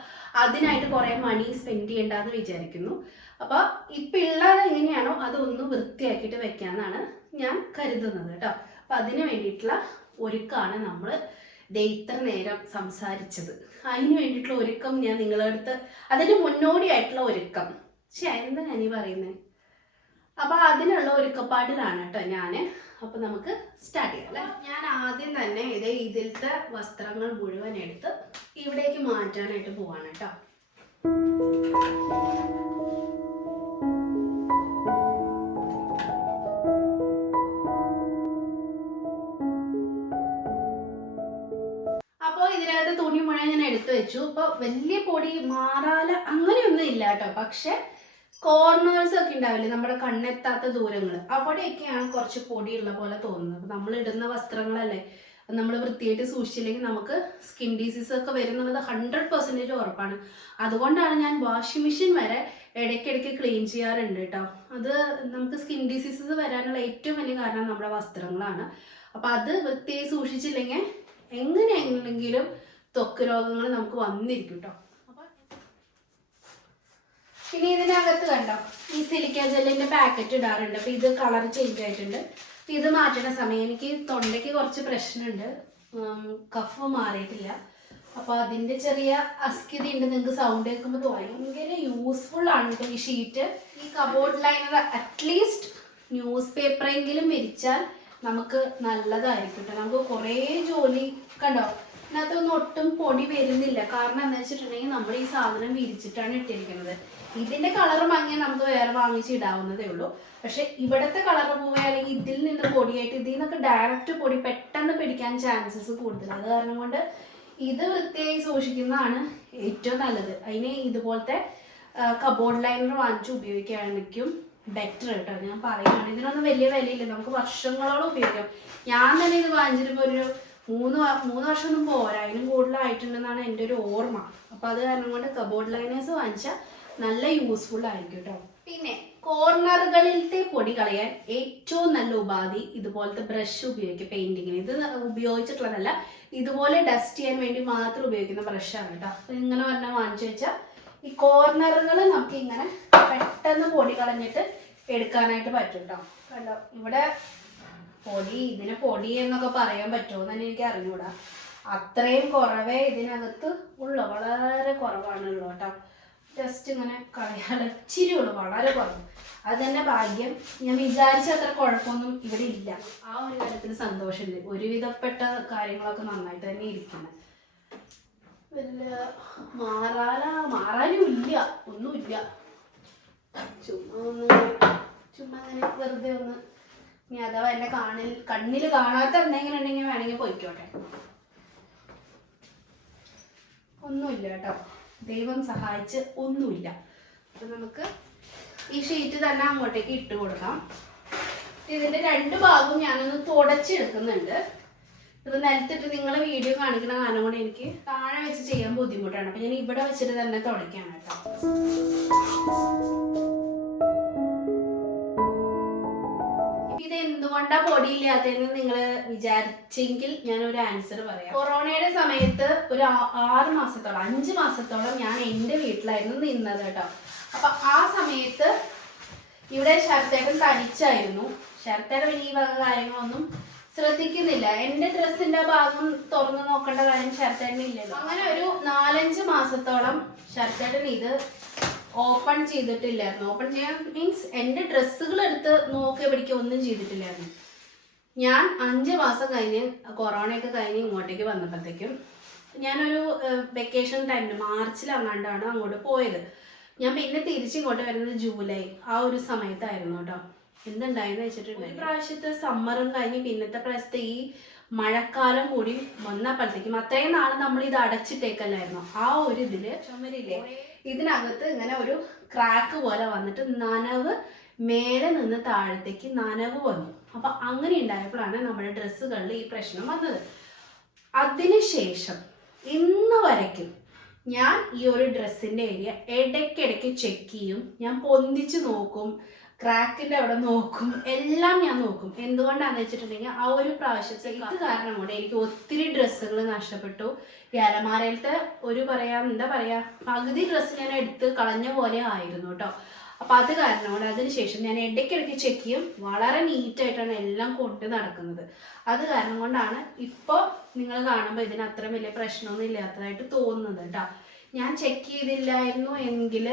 അതിനായിട്ട് കുറേ മണി സ്പെൻഡ് ചെയ്യേണ്ടെന്ന് വിചാരിക്കുന്നു. അപ്പോൾ ഇപ്പം ഉള്ളത് എങ്ങനെയാണോ അതൊന്ന് വൃത്തിയാക്കിയിട്ട് വെക്കാമെന്നാണ് ഞാൻ കരുതുന്നത് കേട്ടോ. അപ്പം അതിന് വേണ്ടിയിട്ടുള്ള ഒരുക്കമാണ് നമ്മൾ ഇത്ര നേരം സംസാരിച്ചത്. അതിന് വേണ്ടിയിട്ടുള്ള ഒരുക്കം ഞാൻ നിങ്ങളുടെ അടുത്ത്, അതിന് മുന്നോടിയായിട്ടുള്ള ഒരുക്കം, എന്താ ഞാനീ പറയുന്നത്. അപ്പോൾ അതിനുള്ള ഒരുക്കപ്പാടിലാണ് കേട്ടോ ഞാൻ. അപ്പോൾ നമുക്ക് സ്റ്റാർട്ട് ചെയ്യാം അല്ലേ. ഞാൻ ആദ്യം തന്നെ ഇതിലത്തെ വസ്ത്രങ്ങൾ മുഴുവൻ എടുത്ത് ഇവിടേക്ക് മാറ്റാനായിട്ട് പോവാണ് കേട്ടോ. അപ്പോൾ ഇതിനകത്ത് തുണി മുഴുവൻ ഞാൻ എടുത്തു വെച്ചു. ഇപ്പോൾ വലിയ പൊടി മാറാല അങ്ങനെയൊന്നും ഇല്ല കേട്ടോ. പക്ഷെ കോർണേഴ്സ് ഒക്കെ ഉണ്ടാവില്ലേ, നമ്മുടെ കണ്ണെത്താത്ത ദൂരങ്ങൾ, അവിടെയൊക്കെയാണ് കുറച്ച് പൊടിയുള്ള പോലെ തോന്നുന്നത്. അപ്പം നമ്മൾ ഇടുന്ന വസ്ത്രങ്ങളല്ലേ, നമ്മൾ വൃത്തിയായിട്ട് സൂക്ഷിച്ചില്ലെങ്കിൽ നമുക്ക് സ്കിൻ ഡിസീസ് ഒക്കെ വരുന്നുള്ളത് 100% ഉറപ്പാണ്. അതുകൊണ്ടാണ് ഞാൻ വാഷിംഗ് മെഷീൻ വരെ ഇടയ്ക്കിടയ്ക്ക് ക്ലീൻ ചെയ്യാറുണ്ട് കേട്ടോ. അത് നമുക്ക് സ്കിൻ ഡിസീസസ് വരാനുള്ള ഏറ്റവും വലിയ കാരണം നമ്മുടെ വസ്ത്രങ്ങളാണ്. അപ്പം അത് വൃത്തിയായി സൂക്ഷിച്ചില്ലെങ്കിൽ എങ്ങനെയെങ്കിലും ത്വക്ക് രോഗങ്ങൾ നമുക്ക് വന്നിരിക്കും കേട്ടോ. പിന്നെ ഇതിനകത്ത് കണ്ടോ ഈ സിലിക്ക ജെല്ലിന്റെ പാക്കറ്റ് ഇടാറുണ്ട്. അപ്പൊ ഇത് കളർ ചേഞ്ച് ആയിട്ടുണ്ട്. ഇത് മാറ്റുന്ന സമയം എനിക്ക് തൊണ്ടയ്ക്ക് കുറച്ച് പ്രശ്നമുണ്ട്, കഫ് മാറിയിട്ടില്ല. അപ്പൊ അതിന്റെ ചെറിയ അസ്കിതി ഉണ്ട്. നിങ്ങൾക്ക് സൗണ്ട് കേൾക്കുമ്പോൾ ഭയങ്കര യൂസ്ഫുൾ ആണ് ഈ ഷീറ്റ്. ഈ കബോർഡ് ലൈനർ അറ്റ്ലീസ്റ്റ് ന്യൂസ് പേപ്പറെങ്കിലും വിരിച്ചാൽ നമുക്ക് നല്ലതായിരിക്കും കേട്ടോ. നമുക്ക് കുറേ ജോലി കണ്ടോ, ഇതിനകത്തൊന്നും ഒട്ടും പൊടി വരുന്നില്ല. കാരണം എന്താ വെച്ചിട്ടുണ്ടെങ്കിൽ നമ്മൾ ഈ സാധനം വിരിച്ചിട്ടാണ് ഇട്ടിരിക്കുന്നത്. ഇതിന്റെ കളർ മങ്ങിയാൽ നമുക്ക് വേറെ വാങ്ങിച്ച് ഇടാവുന്നതേ ഉള്ളൂ. പക്ഷെ ഇവിടുത്തെ കളർ പോവുക അല്ലെങ്കിൽ ഇതിൽ നിന്ന് പൊടിയായിട്ട് ഇതിൽ നിന്നൊക്കെ ഡയറക്റ്റ് പൊടി പെട്ടെന്ന് പിടിക്കാൻ ചാൻസസ് കൂടുതൽ. അത് കാരണം കൊണ്ട് ഇത് വൃത്തിയായി സൂക്ഷിക്കുന്നതാണ് ഏറ്റവും നല്ലത്. അതിന് ഇതുപോലത്തെ കബോർഡ് ലൈനർ വാങ്ങിച്ച് ഉപയോഗിക്കുകയാണെങ്കിലും ബെറ്റർ കേട്ടോ. ഞാൻ പറയുകയാണ്, ഇതിനൊന്നും വലിയ വിലയില്ല, നമുക്ക് വർഷങ്ങളോളം ഉപയോഗിക്കാം. ഞാൻ തന്നെ ഇത് വാങ്ങിച്ചിട്ട് ഒരു മൂന്ന് വർഷമൊന്നും പോരാ, അതിനും കൂടുതലായിട്ടുണ്ടെന്നാണ് എൻ്റെ ഒരു ഓർമ്മ. അപ്പോൾ അത് കാരണം കൊണ്ട് കബോർഡ് ലൈനേഴ്സ് വാങ്ങിച്ചാൽ നല്ല യൂസ്ഫുൾ ആയിരിക്കും കേട്ടോ. പിന്നെ കോർണറുകളിലത്തെ പൊടി കളയാൻ ഏറ്റവും നല്ല ഉപാധി ഇതുപോലത്തെ ബ്രഷ് ഉപയോഗിക്കുക. പെയിന്റിങ്ങിന് ഇത് ഉപയോഗിച്ചിട്ടുള്ളതല്ല, ഇതുപോലെ ഡസ്റ്റ് ചെയ്യാൻ വേണ്ടി മാത്രം ഉപയോഗിക്കുന്ന ബ്രഷാണ് കേട്ടോ. അപ്പം ഇങ്ങനെ പറഞ്ഞാൽ വാങ്ങിച്ചു വെച്ചാൽ ഈ കോർണറുകൾ നമുക്ക് ഇങ്ങനെ പെട്ടെന്ന് പൊടി കളഞ്ഞിട്ട് എടുക്കാനായിട്ട് പറ്റും കേട്ടോ. കണ്ടോ ഇവിടെ പൊടി, ഇതിനെ പൊടി എന്നൊക്കെ പറയാൻ പറ്റുമോ എന്ന് എനിക്ക് അറിഞ്ഞൂടാ. അത്രയും കുറവേ ഇതിനകത്ത് ഉള്ളു, വളരെ കുറവാണുള്ളൂ കേട്ടോ. ജസ്റ്റ് ഇങ്ങനെ കളയാൻ ഇച്ചിരി ഉള്ളു, വളരെ കുറവ്. അത് തന്നെ ഭാഗ്യം. ഞാൻ വിചാരിച്ച അത്ര കുഴപ്പമൊന്നും ഇവിടെ ഇല്ല. ആ ഒരു കാര്യത്തിൽ സന്തോഷമുണ്ട്. ഒരുവിധപ്പെട്ട കാര്യങ്ങളൊക്കെ നന്നായിട്ട് തന്നെ ഇരിക്കുന്നത്. വലിയ മാറാനും ഇല്ല, ഒന്നുമില്ല. ചുമ്മാ അങ്ങനെ വെറുതെ ഒന്ന്, ഇനി അഥവാ എന്നെ കണ്ണിൽ കാണാത്ത എന്തെങ്കിലും ഉണ്ടെങ്കിൽ വേണമെങ്കിൽ പോയിക്കോട്ടെ. ഒന്നുമില്ല കേട്ടോ, ദൈവം സഹായിച്ച് ഒന്നുമില്ല. അപ്പം നമുക്ക് ഈ ഷീറ്റ് തന്നെ അങ്ങോട്ടേക്ക് ഇട്ട് കൊടുക്കാം. ഇതിൻ്റെ രണ്ട് ഭാഗവും ഞാനൊന്ന് തുടച്ചെടുക്കുന്നുണ്ട്. ഇത് നിലത്തിട്ട് നിങ്ങളെ വീഡിയോ കാണിക്കുന്ന കാരണം കൊണ്ട് എനിക്ക് താഴെ വെച്ച് ചെയ്യാൻ ബുദ്ധിമുട്ടാണ്. അപ്പം ഞാൻ ഇവിടെ വെച്ചിട്ട് തന്നെ തുടയ്ക്കാണ് കേട്ടോ. ഇത് എന്തുകൊണ്ടാ പൊടിയില്ലാത്തതെന്ന് നിങ്ങൾ വിചാരിച്ചെങ്കിൽ ഞാനൊരു ആൻസർ പറയാം. കൊറോണയുടെ സമയത്ത് ഒരു 6 മാസത്തോളം 5 മാസത്തോളം ഞാൻ എൻ്റെ വീട്ടിലായിരുന്നു നിന്നത് കേട്ടോ. അപ്പൊ ആ സമയത്ത് ഇവിടെ ശരത്തേട്ടൻ തനിച്ചായിരുന്നു. ശരത്തേട്ടൻ ഈ വക കാര്യങ്ങളൊന്നും ശ്രദ്ധിക്കുന്നില്ല. എൻ്റെ ഡ്രസ്സിന്റെ ഭാഗം തുറന്നു നോക്കേണ്ട കാര്യം ശരത്തേട്ടൻ ഇല്ലല്ലോ. അങ്ങനെ ഒരു 4-5 മാസത്തോളം ശരത്തേട്ടൻ ഇത് ഓപ്പൺ ചെയ്തിട്ടില്ലായിരുന്നു. ഓപ്പൺ ചെയ്യാൻ മീൻസ് എൻ്റെ ഡ്രസ്സുകൾ എടുത്ത് നോക്കി പിടിക്കുക ഒന്നും ചെയ്തിട്ടില്ലായിരുന്നു. ഞാൻ 5 മാസം കഴിഞ്ഞ് കൊറോണയൊക്കെ കഴിഞ്ഞ് ഇങ്ങോട്ടേക്ക് വന്നപ്പോഴത്തേക്കും ഞാനൊരു വെക്കേഷൻ ടൈമിൽ മാർച്ചിലങ്ങാണ്ടാണ് അങ്ങോട്ട് പോയത്. ഞാൻ പിന്നെ തിരിച്ചിങ്ങോട്ട് വരുന്നത് ജൂലൈ ആ ഒരു സമയത്തായിരുന്നു കേട്ടോ. എന്തുണ്ടായെന്ന് വെച്ചിട്ടുണ്ടെങ്കിൽ ഒരു പ്രാവശ്യത്തെ സമ്മറും കഴിഞ്ഞ് പിന്നത്തെ പ്രാവശ്യത്തെ ഈ മഴക്കാലം കൂടി വന്നപ്പോഴത്തേക്കും അത്രയും നാൾ നമ്മൾ ഇത് അടച്ചിട്ടേക്കല്ലായിരുന്നു. ആ ഒരു ഇതില് ചുമരില്ലേ, ഇതിനകത്ത് ഇങ്ങനെ ഒരു ക്രാക്ക് പോലെ വന്നിട്ട് നനവ് മേലെ നിന്ന് താഴത്തേക്ക് നനവ് വന്നു. അപ്പൊ അങ്ങനെ ഉണ്ടായപ്പോഴാണ് നമ്മുടെ ഡ്രസ്സുകളിൽ ഈ പ്രശ്നം വന്നത്. അതിനുശേഷം ഇന്ന് വരയ്ക്കും ഞാൻ ഈ ഒരു ഡ്രസ്സിൻ്റെ ഏരിയ ഇടയ്ക്കിടയ്ക്ക് ചെക്ക് ചെയ്യും, ഞാൻ പൊന്തിച്ച് നോക്കും, ക്രാക്കിൻ്റെ അവിടെ നോക്കും, എല്ലാം ഞാൻ നോക്കും. എന്തുകൊണ്ടാണെന്ന് വെച്ചിട്ടുണ്ടെങ്കിൽ ആ ഒരു പ്രാവശ്യത്തെ ഇത് കാരണം കൊണ്ട് എനിക്ക് ഒത്തിരി ഡ്രസ്സുകൾ നഷ്ടപ്പെട്ടു. ഈ അലമാരയിലത്തെ എന്താ പറയുക, പകുതി ഡ്രസ്സ് ഞാൻ എടുത്ത് കളഞ്ഞ പോലെ ആയിരുന്നു കേട്ടോ. അപ്പം അത് കാരണം കൊണ്ട് അതിനുശേഷം ഞാൻ ഇടയ്ക്കിടയ്ക്ക് ചെക്ക് ചെയ്യും. വളരെ നീറ്റായിട്ടാണ് എല്ലാം കൊണ്ട് നടക്കുന്നത്. അത് കാരണം കൊണ്ടാണ് ഇപ്പോൾ നിങ്ങൾ കാണുമ്പോൾ ഇതിന് അത്ര വലിയ പ്രശ്നമൊന്നും ഇല്ലാത്തതായിട്ട് തോന്നുന്നത് കേട്ടോ. ഞാൻ ചെക്ക് ചെയ്തില്ലായിരുന്നു എങ്കിൽ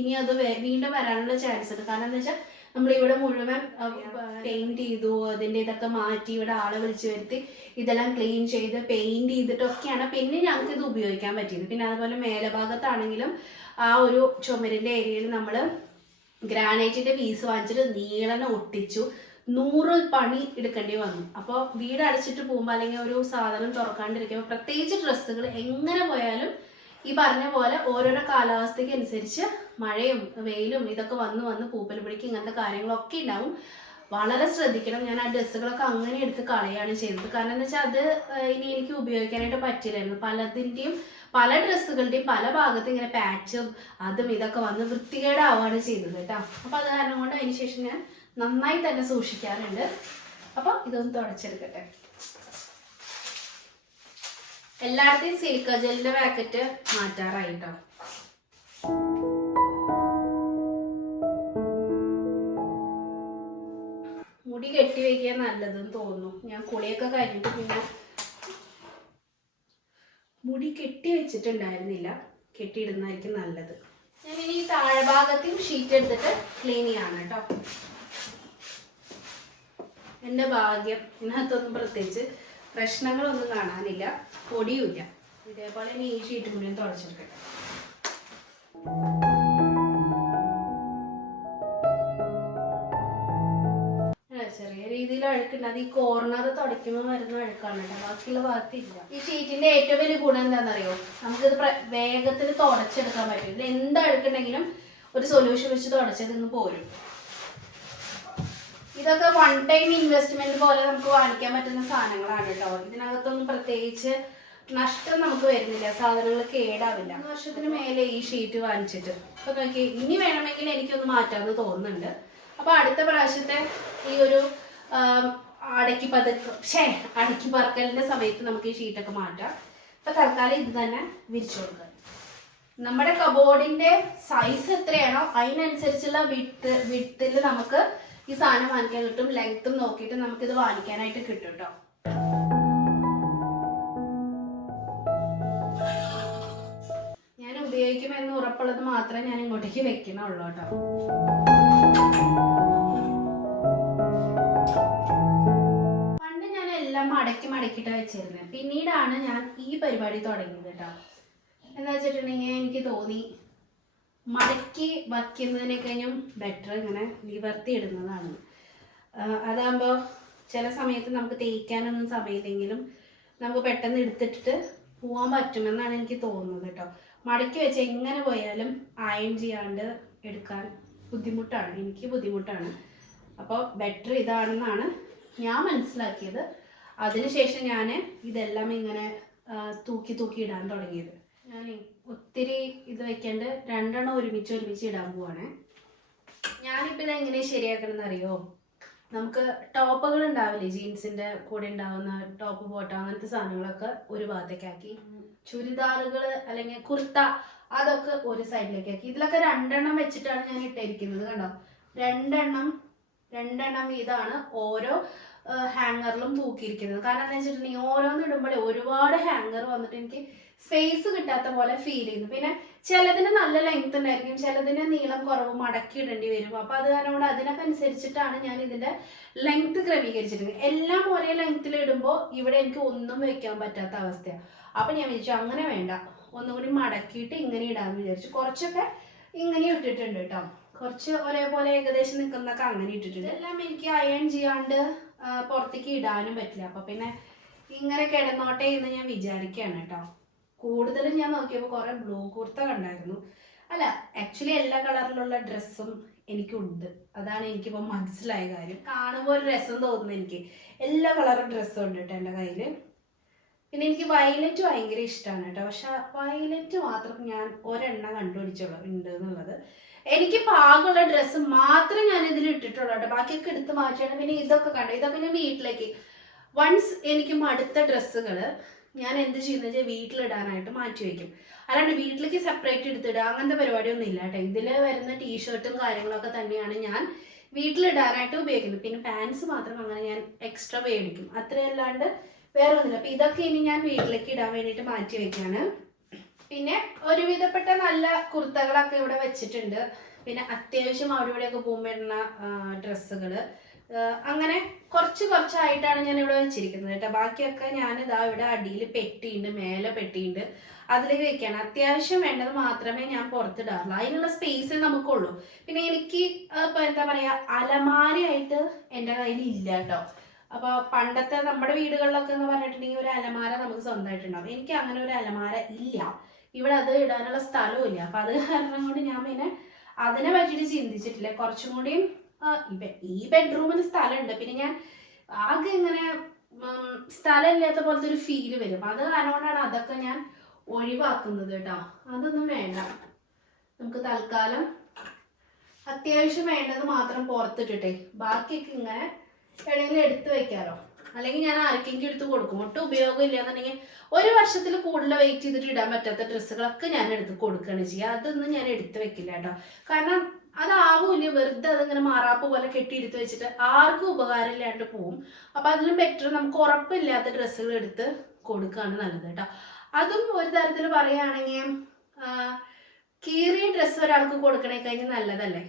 ഇനി അത് വീണ്ടും വരാനുള്ള ചാൻസ് ഉണ്ട്. കാരണം എന്താ വെച്ചാൽ നമ്മളിവിടെ മുഴുവൻ പെയിൻറ്റ് ചെയ്തു, അതിൻ്റെ ഇതൊക്കെ മാറ്റി ഇവിടെ ആളെ വിളിച്ച് വരുത്തി ഇതെല്ലാം ക്ലീൻ ചെയ്ത് പെയിൻറ്റ് ചെയ്തിട്ടൊക്കെയാണ് പിന്നെ ഞങ്ങൾക്ക് ഇത് ഉപയോഗിക്കാൻ പറ്റിയത്. പിന്നെ അതുപോലെ മേലഭാഗത്താണെങ്കിലും ആ ഒരു ചുമരിൻ്റെ ഏരിയയിൽ നമ്മൾ ഗ്രാനൈറ്റിൻ്റെ പീസ് വാങ്ങിച്ചിട്ട് നീളനെ ഒട്ടിച്ചു. 100 പണി എടുക്കേണ്ടി വന്നു. അപ്പോൾ വീട് അടച്ചിട്ട് പോകുമ്പോൾ അല്ലെങ്കിൽ ഒരു സാധനം തുറക്കാണ്ടിരിക്കുമ്പോൾ പ്രത്യേകിച്ച് ഡ്രസ്സുകൾ എങ്ങനെ പോയാലും ഈ പറഞ്ഞ പോലെ ഓരോരോ കാലാവസ്ഥയ്ക്ക് അനുസരിച്ച് മഴയും വെയിലും ഇതൊക്കെ വന്ന് പൂപ്പൽ പിടിക്കും, ഇങ്ങനത്തെ കാര്യങ്ങളൊക്കെ ഉണ്ടാവും. വളരെ ശ്രദ്ധിക്കണം. ഞാൻ ആ ഡ്രസ്സുകളൊക്കെ അങ്ങനെ എടുത്ത് കളയാണ് ചെയ്തത്. കാരണം എന്താ വെച്ചാൽ അത് ഇനി എനിക്ക് ഉപയോഗിക്കാനായിട്ട് പറ്റില്ലായിരുന്നു. പല ഡ്രസ്സുകളുടെയും പല ഭാഗത്തും ഇങ്ങനെ പാച്ചും അതും ഇതൊക്കെ വന്ന് വൃത്തികേടാവുകയാണ് ചെയ്തത് കേട്ടോ. അപ്പോൾ അത് കാരണം കൊണ്ട് അതിന് ശേഷം ഞാൻ നന്നായി തന്നെ സൂക്ഷിക്കാറുണ്ട്. അപ്പോൾ ഇതൊന്ന് തുടച്ചെടുക്കട്ടെ. എല്ലായിടത്തെയും സിലിക്ക ജെല്ലിന്റെ പാക്കറ്റ് മാറ്റാറായിട്ടോ. മുടി കെട്ടി വയ്ക്കാൻ നല്ലതെന്ന് തോന്നുന്നു. ഞാൻ കുളിയൊക്കെ കഴിഞ്ഞിട്ട് പിന്നെ മുടി കെട്ടി വെച്ചിട്ടുണ്ടായിരുന്നില്ല. കെട്ടിയിടുന്നതായിരിക്കും നല്ലത്. ഞാൻ ഇനി ഈ താഴ്ഭാഗത്തും ഷീറ്റ് എടുത്തിട്ട് ക്ലീൻ ചെയ്യാണ് കേട്ടോ. എൻ്റെ ഭാഗ്യം ഇതിനകത്തൊന്നും പ്രത്യേകിച്ച് പ്രശ്നങ്ങളൊന്നും കാണാനില്ല, പൊടിയുമില്ല. ഇതേപോലെ ഇനി ഈ ഷീറ്റ് മുഴുവൻ തുടച്ചെടുക്കട്ടെ. ചെറിയ രീതിയിൽ അഴുക്കുണ്ട്. അത് ഈ കോർണർ തുടയ്ക്കുമ്പോൾ വരുന്ന അഴുക്കാണ് കേട്ടോ, ബാക്കിയുള്ള ഭാഗത്തില്ല. ഈ ഷീറ്റിന്റെ ഏറ്റവും വലിയ ഗുണം എന്താണെന്നറിയോ, നമുക്കിത് വേഗത്തിൽ തുടച്ചെടുക്കാൻ പറ്റും. ഇതിൽ എന്ത് അഴുക്കുണ്ടെങ്കിലും ഒരു സൊല്യൂഷൻ വെച്ച് തുടച്ചത് ഇങ്ങ് പോരും. ഇതൊക്കെ വൺ ടൈം ഇൻവെസ്റ്റ്മെന്റ് പോലെ നമുക്ക് വാങ്ങിക്കാൻ പറ്റുന്ന സാധനങ്ങളാണ് കേട്ടോ. ഇതിനകത്തൊന്നും പ്രത്യേകിച്ച് നഷ്ടം നമുക്ക് വരുന്നില്ല, സാധനങ്ങൾ കേടാവില്ല. 1 വർഷത്തിന് മേലെ ഈ ഷീറ്റ് വാങ്ങിച്ചിട്ട്. അപ്പൊ നോക്കി, ഇനി വേണമെങ്കിൽ എനിക്കൊന്ന് മാറ്റാമെന്ന് തോന്നുന്നുണ്ട്. അപ്പൊ അടുത്ത പ്രാവശ്യത്തെ ഈ ഒരു അടക്കി പറക്കലിന്റെ സമയത്ത് നമുക്ക് ഈ ഷീറ്റൊക്കെ മാറ്റാം. അപ്പൊ തൽക്കാലം ഇത് തന്നെ വിരിച്ചു കൊടുക്കുക. നമ്മുടെ കബോർഡിന്റെ സൈസ് എത്രയാണോ അതിനനുസരിച്ചുള്ള വിട്ടിൽ നമുക്ക് ഈ സാധനം വാങ്ങിക്കാൻ കിട്ടും. ലെങ്ത്തും നോക്കിയിട്ട് നമുക്കിത് വാങ്ങിക്കാനായിട്ട് കിട്ടും കേട്ടോ. ഞാൻ ഉപയോഗിക്കുമെന്ന് ഉറപ്പുള്ളത് മാത്രമേ ഞാൻ ഇങ്ങോട്ടേക്ക് വെക്കണുള്ളൂ കേട്ടോ. പണ്ട് ഞാൻ എല്ലാം മടക്കിയിട്ട് വെച്ചിരുന്നത്. പിന്നീടാണ് ഞാൻ ഈ പരിപാടി തുടങ്ങിയത് കേട്ടോ. എന്താ വെച്ചിട്ടുണ്ടെങ്കിൽ എനിക്ക് തോന്നി മടക്കി വയ്ക്കുന്നതിനേക്കഴിഞ്ഞും ബെറ്റർ ഇങ്ങനെ നിവർത്തി ഇടുന്നതാണ്. അതാകുമ്പോൾ ചില സമയത്ത് നമുക്ക് തേക്കാനൊന്നും സമയമില്ലെങ്കിലും നമുക്ക് പെട്ടെന്ന് എടുത്തിട്ടിട്ട് പോകാൻ പറ്റുമെന്നാണ് എനിക്ക് തോന്നുന്നത് കേട്ടോ. മടക്കി വെച്ച് എങ്ങനെ പോയാലും അയൺ ചെയ്യാണ്ട് എടുക്കാൻ ബുദ്ധിമുട്ടാണ്, എനിക്ക് ബുദ്ധിമുട്ടാണ്. അപ്പോൾ ബെറ്റർ ഇതാണെന്നാണ് ഞാൻ മനസ്സിലാക്കിയത്. അതിനുശേഷം ഞാൻ ഇതെല്ലാം ഇങ്ങനെ തൂക്കി ഇടാൻ തുടങ്ങിയത്. ഞാൻ ഒത്തിരി ഇത് വെക്കാണ്ട് 2 എണ്ണം ഒരുമിച്ച് ഇടാൻ പോവാണ്. ഞാനിപ്പോൾ ഇത് എങ്ങനെ ശരിയാക്കണമെന്ന് അറിയോ, നമുക്ക് ടോപ്പുകൾ ഉണ്ടാവില്ലേ, ജീൻസിൻ്റെ കൂടെ ഉണ്ടാവുന്ന ടോപ്പ് ബോട്ടം അങ്ങനത്തെ സാധനങ്ങളൊക്കെ ഒരു ഭാഗത്തേക്കാക്കി, ചുരിദാറുകൾ അല്ലെങ്കിൽ കുർത്ത അതൊക്കെ ഒരു സൈഡിലേക്കാക്കി. ഇതിലൊക്കെ 2 എണ്ണം വെച്ചിട്ടാണ് ഞാൻ ഇട്ടിരിക്കുന്നത് കണ്ടോ. 2 എണ്ണം വീതമാണ് ഓരോ ഹാങ്ങറിലും തൂക്കിയിരിക്കുന്നത്. കാരണം എന്താ വെച്ചിട്ടുണ്ടെങ്കിൽ ഓരോന്ന് ഇടുമ്പോഴേ ഒരുപാട് ഹാങ്ങർ വന്നിട്ട് എനിക്ക് സ്പേസ് കിട്ടാത്ത പോലെ ഫീൽ ചെയ്യുന്നു. പിന്നെ ചിലതിന് നല്ല ലെങ്ത് ഉണ്ടായിരിക്കും, ചിലതിന് നീളം കുറവ് മടക്കി ഇടേണ്ടി വരും. അപ്പോൾ അത് കാരണം അതിനൊക്കെ അനുസരിച്ചിട്ടാണ് ഞാൻ ഇതിൻ്റെ ലെങ്ത് ക്രമീകരിച്ചിരിക്കുന്നത്. എല്ലാം ഒരേ ലെങ്ത്തിൽ ഇടുമ്പോൾ ഇവിടെ എനിക്ക് ഒന്നും വെക്കാൻ പറ്റാത്ത അവസ്ഥയാണ്. അപ്പം ഞാൻ വിചാരിച്ചു അങ്ങനെ വേണ്ട, ഒന്നുകൂടി മടക്കിയിട്ട് ഇങ്ങനെ ഇടാമെന്ന് വിചാരിച്ചു. കുറച്ചൊക്കെ ഇങ്ങനെ ഇട്ടിട്ടുണ്ട് കേട്ടോ, കുറച്ച് ഒരേപോലെ ഏകദേശം നിൽക്കുന്നതൊക്കെ അങ്ങനെ ഇട്ടിട്ടുണ്ട്. എല്ലാം എനിക്ക് അയൺ ചെയ്യാണ്ട് പുറത്തേക്ക് ഇടാനും പറ്റില്ല. അപ്പം പിന്നെ ഇങ്ങനെ കിടന്നോട്ടെ എന്ന് ഞാൻ വിചാരിക്കുകയാണ് കേട്ടോ. കൂടുതലും ഞാൻ നോക്കിയപ്പോൾ കുറേ ബ്ലൂ കുർത്ത കണ്ടായിരുന്നു. അല്ല, ആക്ച്വലി എല്ലാ കളറിലുള്ള ഡ്രസ്സും എനിക്കുണ്ട്. അതാണ് എനിക്കിപ്പോൾ മനസ്സിലായ കാര്യം. കാണുമ്പോൾ ഒരു രസം തോന്നുന്നു എനിക്ക്. എല്ലാ കളറും ഡ്രസ്സും ഉണ്ട് കേട്ടോ എൻ്റെ കയ്യിൽ. പിന്നെ എനിക്ക് വയലറ്റ് ഭയങ്കര ഇഷ്ടമാണ് കേട്ടോ. പക്ഷെ വയലറ്റ് മാത്രം ഞാൻ ഒരെണ്ണം കണ്ടുപിടിച്ചോളൂ ഉണ്ട് എന്നുള്ളത്. എനിക്ക് പാകമുള്ള ഡ്രസ്സ് മാത്രമേ ഞാൻ ഇതിൽ ഇട്ടിട്ടുള്ളൂ കേട്ടോ. ബാക്കിയൊക്കെ എടുത്ത് മാറ്റിയാണ്. പിന്നെ ഇതൊക്കെ കണ്ടു, ഇതൊക്കെ ഞാൻ വീട്ടിലേക്ക് വൺസ് എനിക്ക് മടുത്ത ഡ്രസ്സുകൾ ഞാൻ എന്ത് ചെയ്യുന്നത് വെച്ചാൽ വീട്ടിലിടാനായിട്ട് മാറ്റി വയ്ക്കും. അല്ലാണ്ട് വീട്ടിലേക്ക് സെപ്പറേറ്റ് എടുത്തിടുക അങ്ങനത്തെ പരിപാടിയൊന്നും ഇല്ല കേട്ടോ. ഇതിൽ വരുന്ന ടീഷർട്ടും കാര്യങ്ങളൊക്കെ തന്നെയാണ് ഞാൻ വീട്ടിലിടാനായിട്ട് ഉപയോഗിക്കുന്നത്. പിന്നെ പാൻസ് മാത്രം അങ്ങനെ ഞാൻ എക്സ്ട്രാ മേടിക്കും, അത്രയല്ലാണ്ട് വേറെ ഒന്നുമില്ല. അപ്പം ഇതൊക്കെ ഇനി ഞാൻ വീട്ടിലേക്ക് ഇടാൻ വേണ്ടിയിട്ട് മാറ്റി വയ്ക്കുകയാണ്. പിന്നെ ഒരുവിധപ്പെട്ട നല്ല കുർത്തകളൊക്കെ ഇവിടെ വെച്ചിട്ടുണ്ട്. പിന്നെ അത്യാവശ്യം അവിടെ ഇവിടെയൊക്കെ പോകുമ്പോൾ ഇടുന്ന ഡ്രസ്സുകൾ അങ്ങനെ കുറച്ചായിട്ടാണ് ഞാൻ ഇവിടെ വെച്ചിരിക്കുന്നത് കേട്ടോ. ബാക്കിയൊക്കെ ഞാൻ ഇതാ ഇവിടെ അടിയിൽ പെട്ടിയുണ്ട്, മേലെ പെട്ടിയുണ്ട്, അതിലേക്ക് വെക്കുകയാണ്. അത്യാവശ്യം വേണ്ടത് മാത്രമേ ഞാൻ പുറത്തിടാറുള്ളൂ, അതിനുള്ള സ്പേസ് നമുക്കുള്ളൂ. പിന്നെ എനിക്ക് ഇപ്പം എന്താ പറയുക, അലമാരയായിട്ട് എൻ്റെ കയ്യിൽ ഇല്ല കേട്ടോ. അപ്പോൾ പണ്ടത്തെ നമ്മുടെ വീടുകളിലൊക്കെ എന്ന് പറഞ്ഞിട്ടുണ്ടെങ്കിൽ ഒരു അലമാര നമുക്ക് സ്വന്തമായിട്ടുണ്ടാവും. എനിക്ക് അങ്ങനെ ഒരു അലമാര ഇല്ല ഇവിടെ, അത് ഇടാനുള്ള സ്ഥലവും ഇല്ല. അപ്പം അത് കാരണം കൊണ്ട് ഞാൻ പിന്നെ അതിനെ പറ്റിയിട്ട് ചിന്തിച്ചിട്ടില്ല. കുറച്ചും കൂടിയും ഈ ബെഡ്റൂമിൽ സ്ഥലമുണ്ട്, പിന്നെ ഞാൻ ആകെ ഇങ്ങനെ സ്ഥലമില്ലാത്ത പോലത്തെ ഒരു ഫീല് വരും. അത് കാരണം കൊണ്ടാണ് അതൊക്കെ ഞാൻ ഒഴിവാക്കുന്നത് കേട്ടോ. അതൊന്നും വേണ്ട, നമുക്ക് തൽക്കാലം അത്യാവശ്യം വേണ്ടത് മാത്രം പുറത്തിട്ടിട്ടെ ബാക്കിയൊക്കെ ഇങ്ങനെ എവിടെയെങ്കിലും എടുത്ത് വെക്കാറോ, അല്ലെങ്കിൽ ഞാൻ ആർക്കെങ്കിലും എടുത്ത് കൊടുക്കും. ഒട്ടും ഉപയോഗം ഇല്ലാന്നുണ്ടെങ്കിൽ ഒരു വർഷത്തിൽ കൂടുതൽ വെയിറ്റ് ചെയ്തിട്ട് ഇടാൻ പറ്റാത്ത ഡ്രസ്സുകളൊക്കെ ഞാൻ എടുത്ത് കൊടുക്കുകയാണ് ചെയ്യുക. അതൊന്നും ഞാൻ എടുത്ത് വെക്കില്ല കേട്ടോ. കാരണം അതാവൂല, വെറുതെ അതിങ്ങനെ മാറാപ്പ് പോലെ കെട്ടിയെടുത്ത് വെച്ചിട്ട് ആർക്കും ഉപകാരം ഇല്ലാണ്ട് പോവും. അപ്പം അതിലും ബെറ്റർ നമുക്ക് ഉറപ്പില്ലാത്ത ഡ്രസ്സുകൾ എടുത്ത് കൊടുക്കുകയാണ് നല്ലത് കേട്ടോ. അതും ഒരു തരത്തിൽ പറയുകയാണെങ്കിൽ കീറിയ ഡ്രസ്സ് ഒരാൾക്ക് കൊടുക്കണേ കഴിഞ്ഞ് നല്ലതല്ലേ.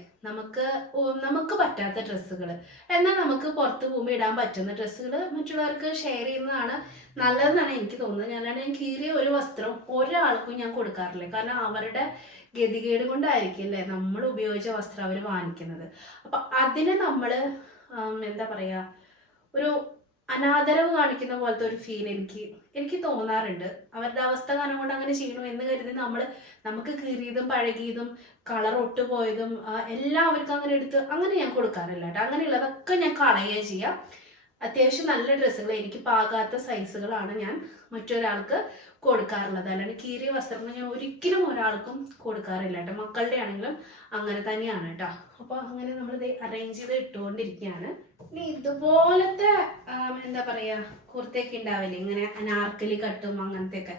നമുക്ക് പറ്റാത്ത ഡ്രസ്സുകൾ എന്നാൽ നമുക്ക് പുറത്ത് പോകുമ്പോൾ ഇടാൻ പറ്റുന്ന ഡ്രസ്സുകൾ മറ്റുള്ളവർക്ക് ഷെയർ ചെയ്യുന്നതാണ് നല്ലതെന്നാണ് എനിക്ക് തോന്നുന്നത്. ഞാൻ കീറിയ ഒരു വസ്ത്രം ഒരാൾക്കും ഞാൻ കൊടുക്കാറില്ല. കാരണം അവരുടെ ഗതികേട് കൊണ്ടായിരിക്കില്ലേ നമ്മൾ ഉപയോഗിച്ച വസ്ത്രം അവർ വാങ്ങിക്കുന്നത്. അപ്പം അതിന് നമ്മൾ എന്താ പറയുക, ഒരു അനാദരവ് കാണിക്കുന്ന പോലത്തെ ഒരു ഫീൽ എനിക്ക് തോന്നാറുണ്ട്. അവരുടെ അവസ്ഥ കാരണം കൊണ്ട് അങ്ങനെ ചെയ്യണം എന്ന് കരുതി നമുക്ക് കീറിയതും പഴകിയതും കളർ ഒട്ടുപോയതും എല്ലാം അവർക്ക് അങ്ങനെ എടുത്ത് അങ്ങനെ ഞാൻ കൊടുക്കാറില്ല കേട്ടോ. അങ്ങനെയുള്ളതൊക്കെ ഞാൻ കളയുകയും ചെയ്യാം. അത്യാവശ്യം നല്ല ഡ്രസ്സുകൾ എനിക്ക് പാകാത്ത സൈസുകളാണ് ഞാൻ മറ്റൊരാൾക്ക് കൊടുക്കാറുള്ളത്. അല്ലാണ്ട് കീറിയ വസ്ത്രങ്ങൾ ഞാൻ ഒരിക്കലും ഒരാൾക്കും കൊടുക്കാറില്ല കേട്ടോ. മക്കളുടെ ആണെങ്കിലും അങ്ങനെ തന്നെയാണ് കേട്ടോ. അപ്പോൾ അങ്ങനെ നമ്മളിത് അറേഞ്ച് ചെയ്ത് ഇട്ടുകൊണ്ടിരിക്കുകയാണ്. ഇനി ഇതുപോലത്തെ എന്താ പറയുക, കുർത്തയൊക്കെ ഉണ്ടാവില്ലേ ഇങ്ങനെ അനാർക്കലി കട്ടും അങ്ങനത്തെയൊക്കെ,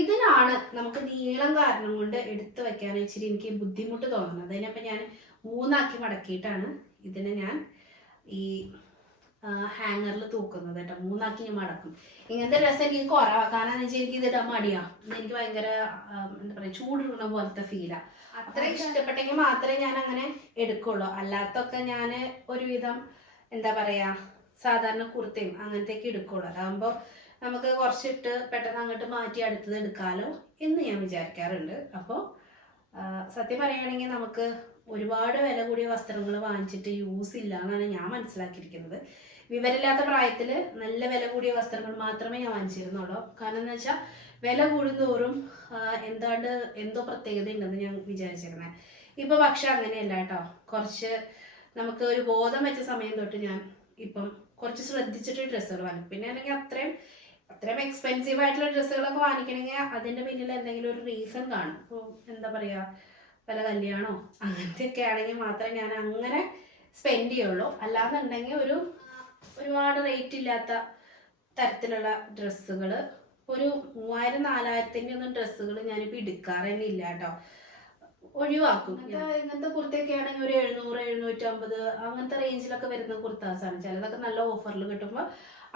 ഇതിനാണ് നമുക്ക് നീളം കാരണം കൊണ്ട് എടുത്തു വെക്കാൻ ഇച്ചിരി എനിക്ക് ബുദ്ധിമുട്ട് തോന്നുന്നത്. അതിനപ്പം ഞാൻ 3 ആക്കി മടക്കിയിട്ടാണ് ഇതിനെ ഞാൻ ഈ ഹാങ്ങറിൽ തൂക്കുന്നത് കേട്ടോ. 3 ആക്കി ഞാൻ മടക്കും. ഇങ്ങനത്തെ ഡ്രസ്സ് എനിക്ക് കുറവാണ്. കാരണം എന്ന് വെച്ചാൽ എനിക്ക് ഇതിടാൻ മടിയാണ്. എനിക്ക് ഭയങ്കര എന്താ പറയുക, ചൂടിടുന്ന പോലത്തെ ഫീലാണ്. അത്ര ഇഷ്ടപ്പെട്ടെങ്കിൽ മാത്രമേ ഞാൻ അങ്ങനെ എടുക്കുള്ളൂ. അല്ലാത്തൊക്കെ ഞാൻ ഒരുവിധം എന്താ പറയുക സാധാരണ കുർത്തയും അങ്ങനത്തെയൊക്കെ എടുക്കുള്ളൂ. അതാകുമ്പോൾ നമുക്ക് കുറച്ചിട്ട് പെട്ടെന്ന് അങ്ങോട്ട് മാറ്റി അടുത്തത് എടുക്കാമല്ലോ എന്ന് ഞാൻ വിചാരിക്കാറുണ്ട്. അപ്പോൾ സത്യം പറയുകയാണെങ്കിൽ നമുക്ക് ഒരുപാട് വില കൂടിയ വസ്ത്രങ്ങൾ വാങ്ങിച്ചിട്ട് യൂസ് ഇല്ല എന്നാണ് ഞാൻ മനസ്സിലാക്കിയിരിക്കുന്നത്. വിവരമില്ലാത്ത പ്രായത്തിൽ നല്ല വില കൂടിയ വസ്ത്രങ്ങൾ മാത്രമേ ഞാൻ വാങ്ങിച്ചിരുന്നുള്ളൂ. കാരണം എന്ന് വെച്ചാൽ വില കൂടുന്തോറും എന്തോ പ്രത്യേകത ഉണ്ടെന്ന് ഞാൻ വിചാരിച്ചിരുന്നത്. ഇപ്പോൾ പക്ഷെ അങ്ങനെയല്ല കേട്ടോ. കുറച്ച് നമുക്ക് ഒരു ബോധം വെച്ച സമയം തൊട്ട് ഞാൻ ഇപ്പം കുറച്ച് ശ്രദ്ധിച്ചിട്ട് ഡ്രസ്സുകൾ വാങ്ങിക്കും. പിന്നെ അല്ലെങ്കിൽ അത്രയും എക്സ്പെൻസീവ് ആയിട്ടുള്ള ഡ്രസ്സുകളൊക്കെ വാങ്ങിക്കണമെങ്കിൽ അതിൻ്റെ പിന്നിൽ എന്തെങ്കിലും ഒരു റീസൺ കാണും. ഇപ്പോൾ എന്താ പറയുക, പല കല്യാണമോ അങ്ങനത്തെയൊക്കെ ആണെങ്കിൽ മാത്രമേ ഞാൻ അങ്ങനെ സ്പെൻഡ് ചെയ്യുള്ളൂ. അല്ലാന്നുണ്ടെങ്കിൽ ഒരുപാട് റേറ്റ് ഇല്ലാത്ത തരത്തിലുള്ള ഡ്രസ്സുകൾ ഒരു 3000-4000 ഒന്നും ഡ്രസ്സുകൾ ഞാനിപ്പോൾ എടുക്കാറ് തന്നെ ഇല്ല കേട്ടോ. ഒഴിവാക്കും. ഇങ്ങനത്തെ കുർത്തയൊക്കെ ആണെങ്കിൽ ഒരു 700-750 അങ്ങനത്തെ റേഞ്ചിലൊക്കെ വരുന്ന കുർത്താസാണ്. ചിലതൊക്കെ നല്ല ഓഫറിൽ കിട്ടുമ്പോൾ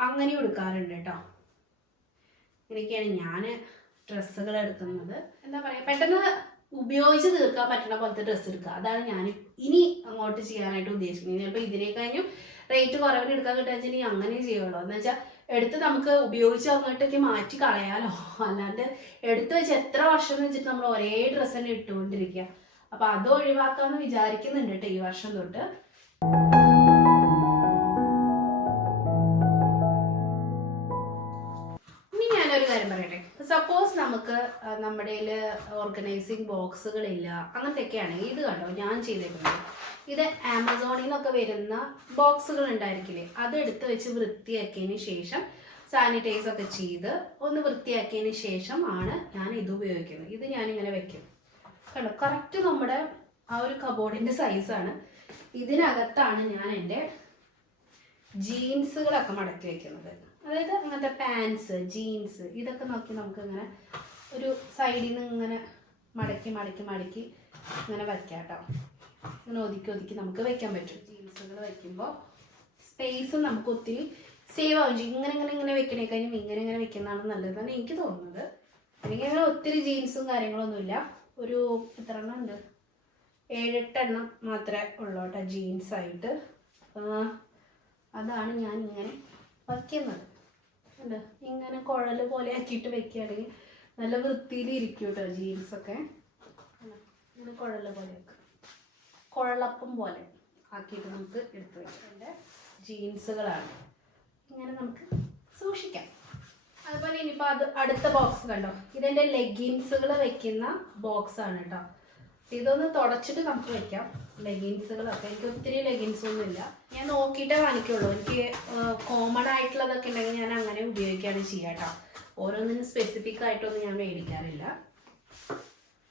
അങ്ങനെ എടുക്കാറുണ്ട് കേട്ടോ. ഇങ്ങനെയൊക്കെയാണ് ഞാൻ ഡ്രസ്സുകൾ എടുക്കുന്നത്. എന്താ പറയുക, പെട്ടെന്ന് ഉപയോഗിച്ച് തീർക്കാൻ പറ്റുന്ന പോലത്തെ ഡ്രസ്സ് എടുക്കുക. അതാണ് ഞാൻ ഇനി അങ്ങോട്ട് ചെയ്യാനായിട്ട് ഉദ്ദേശിക്കുന്നത്. ചിലപ്പോൾ ഇതിനെ കഴിഞ്ഞും റേറ്റ് കുറവിന് എടുക്കാൻ കിട്ടുകയെന്നുവെച്ചാൽ അങ്ങനെ ചെയ്യുള്ളൂ. എന്ന് വെച്ചാൽ എടുത്ത് നമുക്ക് ഉപയോഗിച്ച് അങ്ങോട്ടേക്ക് മാറ്റി കളയാലോ. അല്ലാണ്ട് എടുത്ത് വെച്ച് എത്ര വർഷം എന്ന് വെച്ചിട്ട് നമ്മൾ ഒരേ ഡ്രസ്സ് തന്നെ ഇട്ടുകൊണ്ടിരിക്കുക. അപ്പം അത് ഒഴിവാക്കാമെന്ന് വിചാരിക്കുന്നുണ്ട് കേട്ടോ ഈ വർഷം തൊട്ട്. ഇനി ഞാനൊരു കാര്യം പറയട്ടെ. സപ്പോസ് നമുക്ക് നമ്മുടെ ഓർഗനൈസിങ് ബോക്സുകളില്ല അങ്ങനത്തെയൊക്കെ ആണെങ്കിൽ ഇത് കണ്ടോ ഞാൻ ചെയ്തേക്കുന്നത്. ഇത് ആമസോണിൽ നിന്നൊക്കെ വരുന്ന ബോക്സുകൾ ഉണ്ടായിരിക്കില്ലേ, അത് എടുത്ത് വെച്ച് വൃത്തിയാക്കിയതിന് ശേഷം സാനിറ്റൈസ് ഒക്കെ ചെയ്ത് ഒന്ന് വൃത്തിയാക്കിയതിന് ശേഷം ആണ് ഞാൻ ഇത് ഉപയോഗിക്കുന്നത്. ഇത് ഞാനിങ്ങനെ വെക്കും. കണ്ടോ, കറക്റ്റ് നമ്മുടെ ആ ഒരു കബോർഡിൻ്റെ സൈസാണ്. ഇതിനകത്താണ് ഞാൻ എൻ്റെ ജീൻസുകളൊക്കെ മടക്കി വയ്ക്കുന്നത്. അതായത് അങ്ങനത്തെ പാൻസ്, ജീൻസ് ഇതൊക്കെ നോക്കി നമുക്ക് ഇങ്ങനെ ഒരു സൈഡിൽ നിന്ന് ഇങ്ങനെ മടക്കി മടക്കി മടക്കി ഇങ്ങനെ വയ്ക്കാം കേട്ടോ. ഇങ്ങനെ ഒതുക്കി ഒതുക്കി നമുക്ക് വയ്ക്കാൻ പറ്റും. ജീൻസുകൾ വയ്ക്കുമ്പോൾ സ്പേസും നമുക്ക് ഒത്തിരി സേവ് ആവും ചെയ്യും. ഇങ്ങനെ ഇങ്ങനെ ഇങ്ങനെ വെക്കണേക്കഴിഞ്ഞും ഇങ്ങനെ ഇങ്ങനെ വെക്കുന്നതാണ് നല്ലതെന്നാണ് എനിക്ക് തോന്നുന്നത്. എനിക്കങ്ങനെ ഒത്തിരി ജീൻസും കാര്യങ്ങളൊന്നുമില്ല. ഒരു എത്ര എണ്ണം ഉണ്ട്, 7-8 എണ്ണം മാത്രമേ ഉള്ളൂ കേട്ടോ ജീൻസായിട്ട്. അതാണ് ഞാൻ ഇങ്ങനെ വയ്ക്കുന്നത്. ഉണ്ട്, ഇങ്ങനെ കുഴൽ പോലെ ആക്കിയിട്ട് വെക്കുകയാണെങ്കിൽ നല്ല വൃത്തിയിൽ ഇരിക്കും കേട്ടോ ജീൻസൊക്കെ. ഇങ്ങനെ കുഴൽ പോലെ ആക്കുക, കുഴലപ്പം പോലെ ആക്കിയിട്ട് നമുക്ക് എടുത്ത് വയ്ക്കാം. എൻ്റെ ജീൻസുകളാണ്, ഇങ്ങനെ നമുക്ക് സൂക്ഷിക്കാം. അതുപോലെ ഇനിയിപ്പോൾ അടുത്ത ബോക്സ് കണ്ടോ, ഇതെൻ്റെ ലെഗിൻസുകൾ വെക്കുന്ന ബോക്സാണ് കേട്ടോ. ഇതൊന്ന് തുടച്ചിട്ട് നമുക്ക് വെക്കാം ലെഗിൻസുകളൊക്കെ. എനിക്ക് ഒത്തിരി ലെഗിൻസൊന്നും ഇല്ല, ഞാൻ നോക്കിയിട്ടേ വാങ്ങിക്കുള്ളൂ. എനിക്ക് കോമൺ ആയിട്ടുള്ളതൊക്കെ ഉണ്ടെങ്കിൽ ഞാൻ അങ്ങനെ ഉപയോഗിക്കുകയാണ് ചെയ്യുക കേട്ടോ. ഓരോന്നിനും സ്പെസിഫിക് ആയിട്ടൊന്നും ഞാൻ മേടിക്കാറില്ല.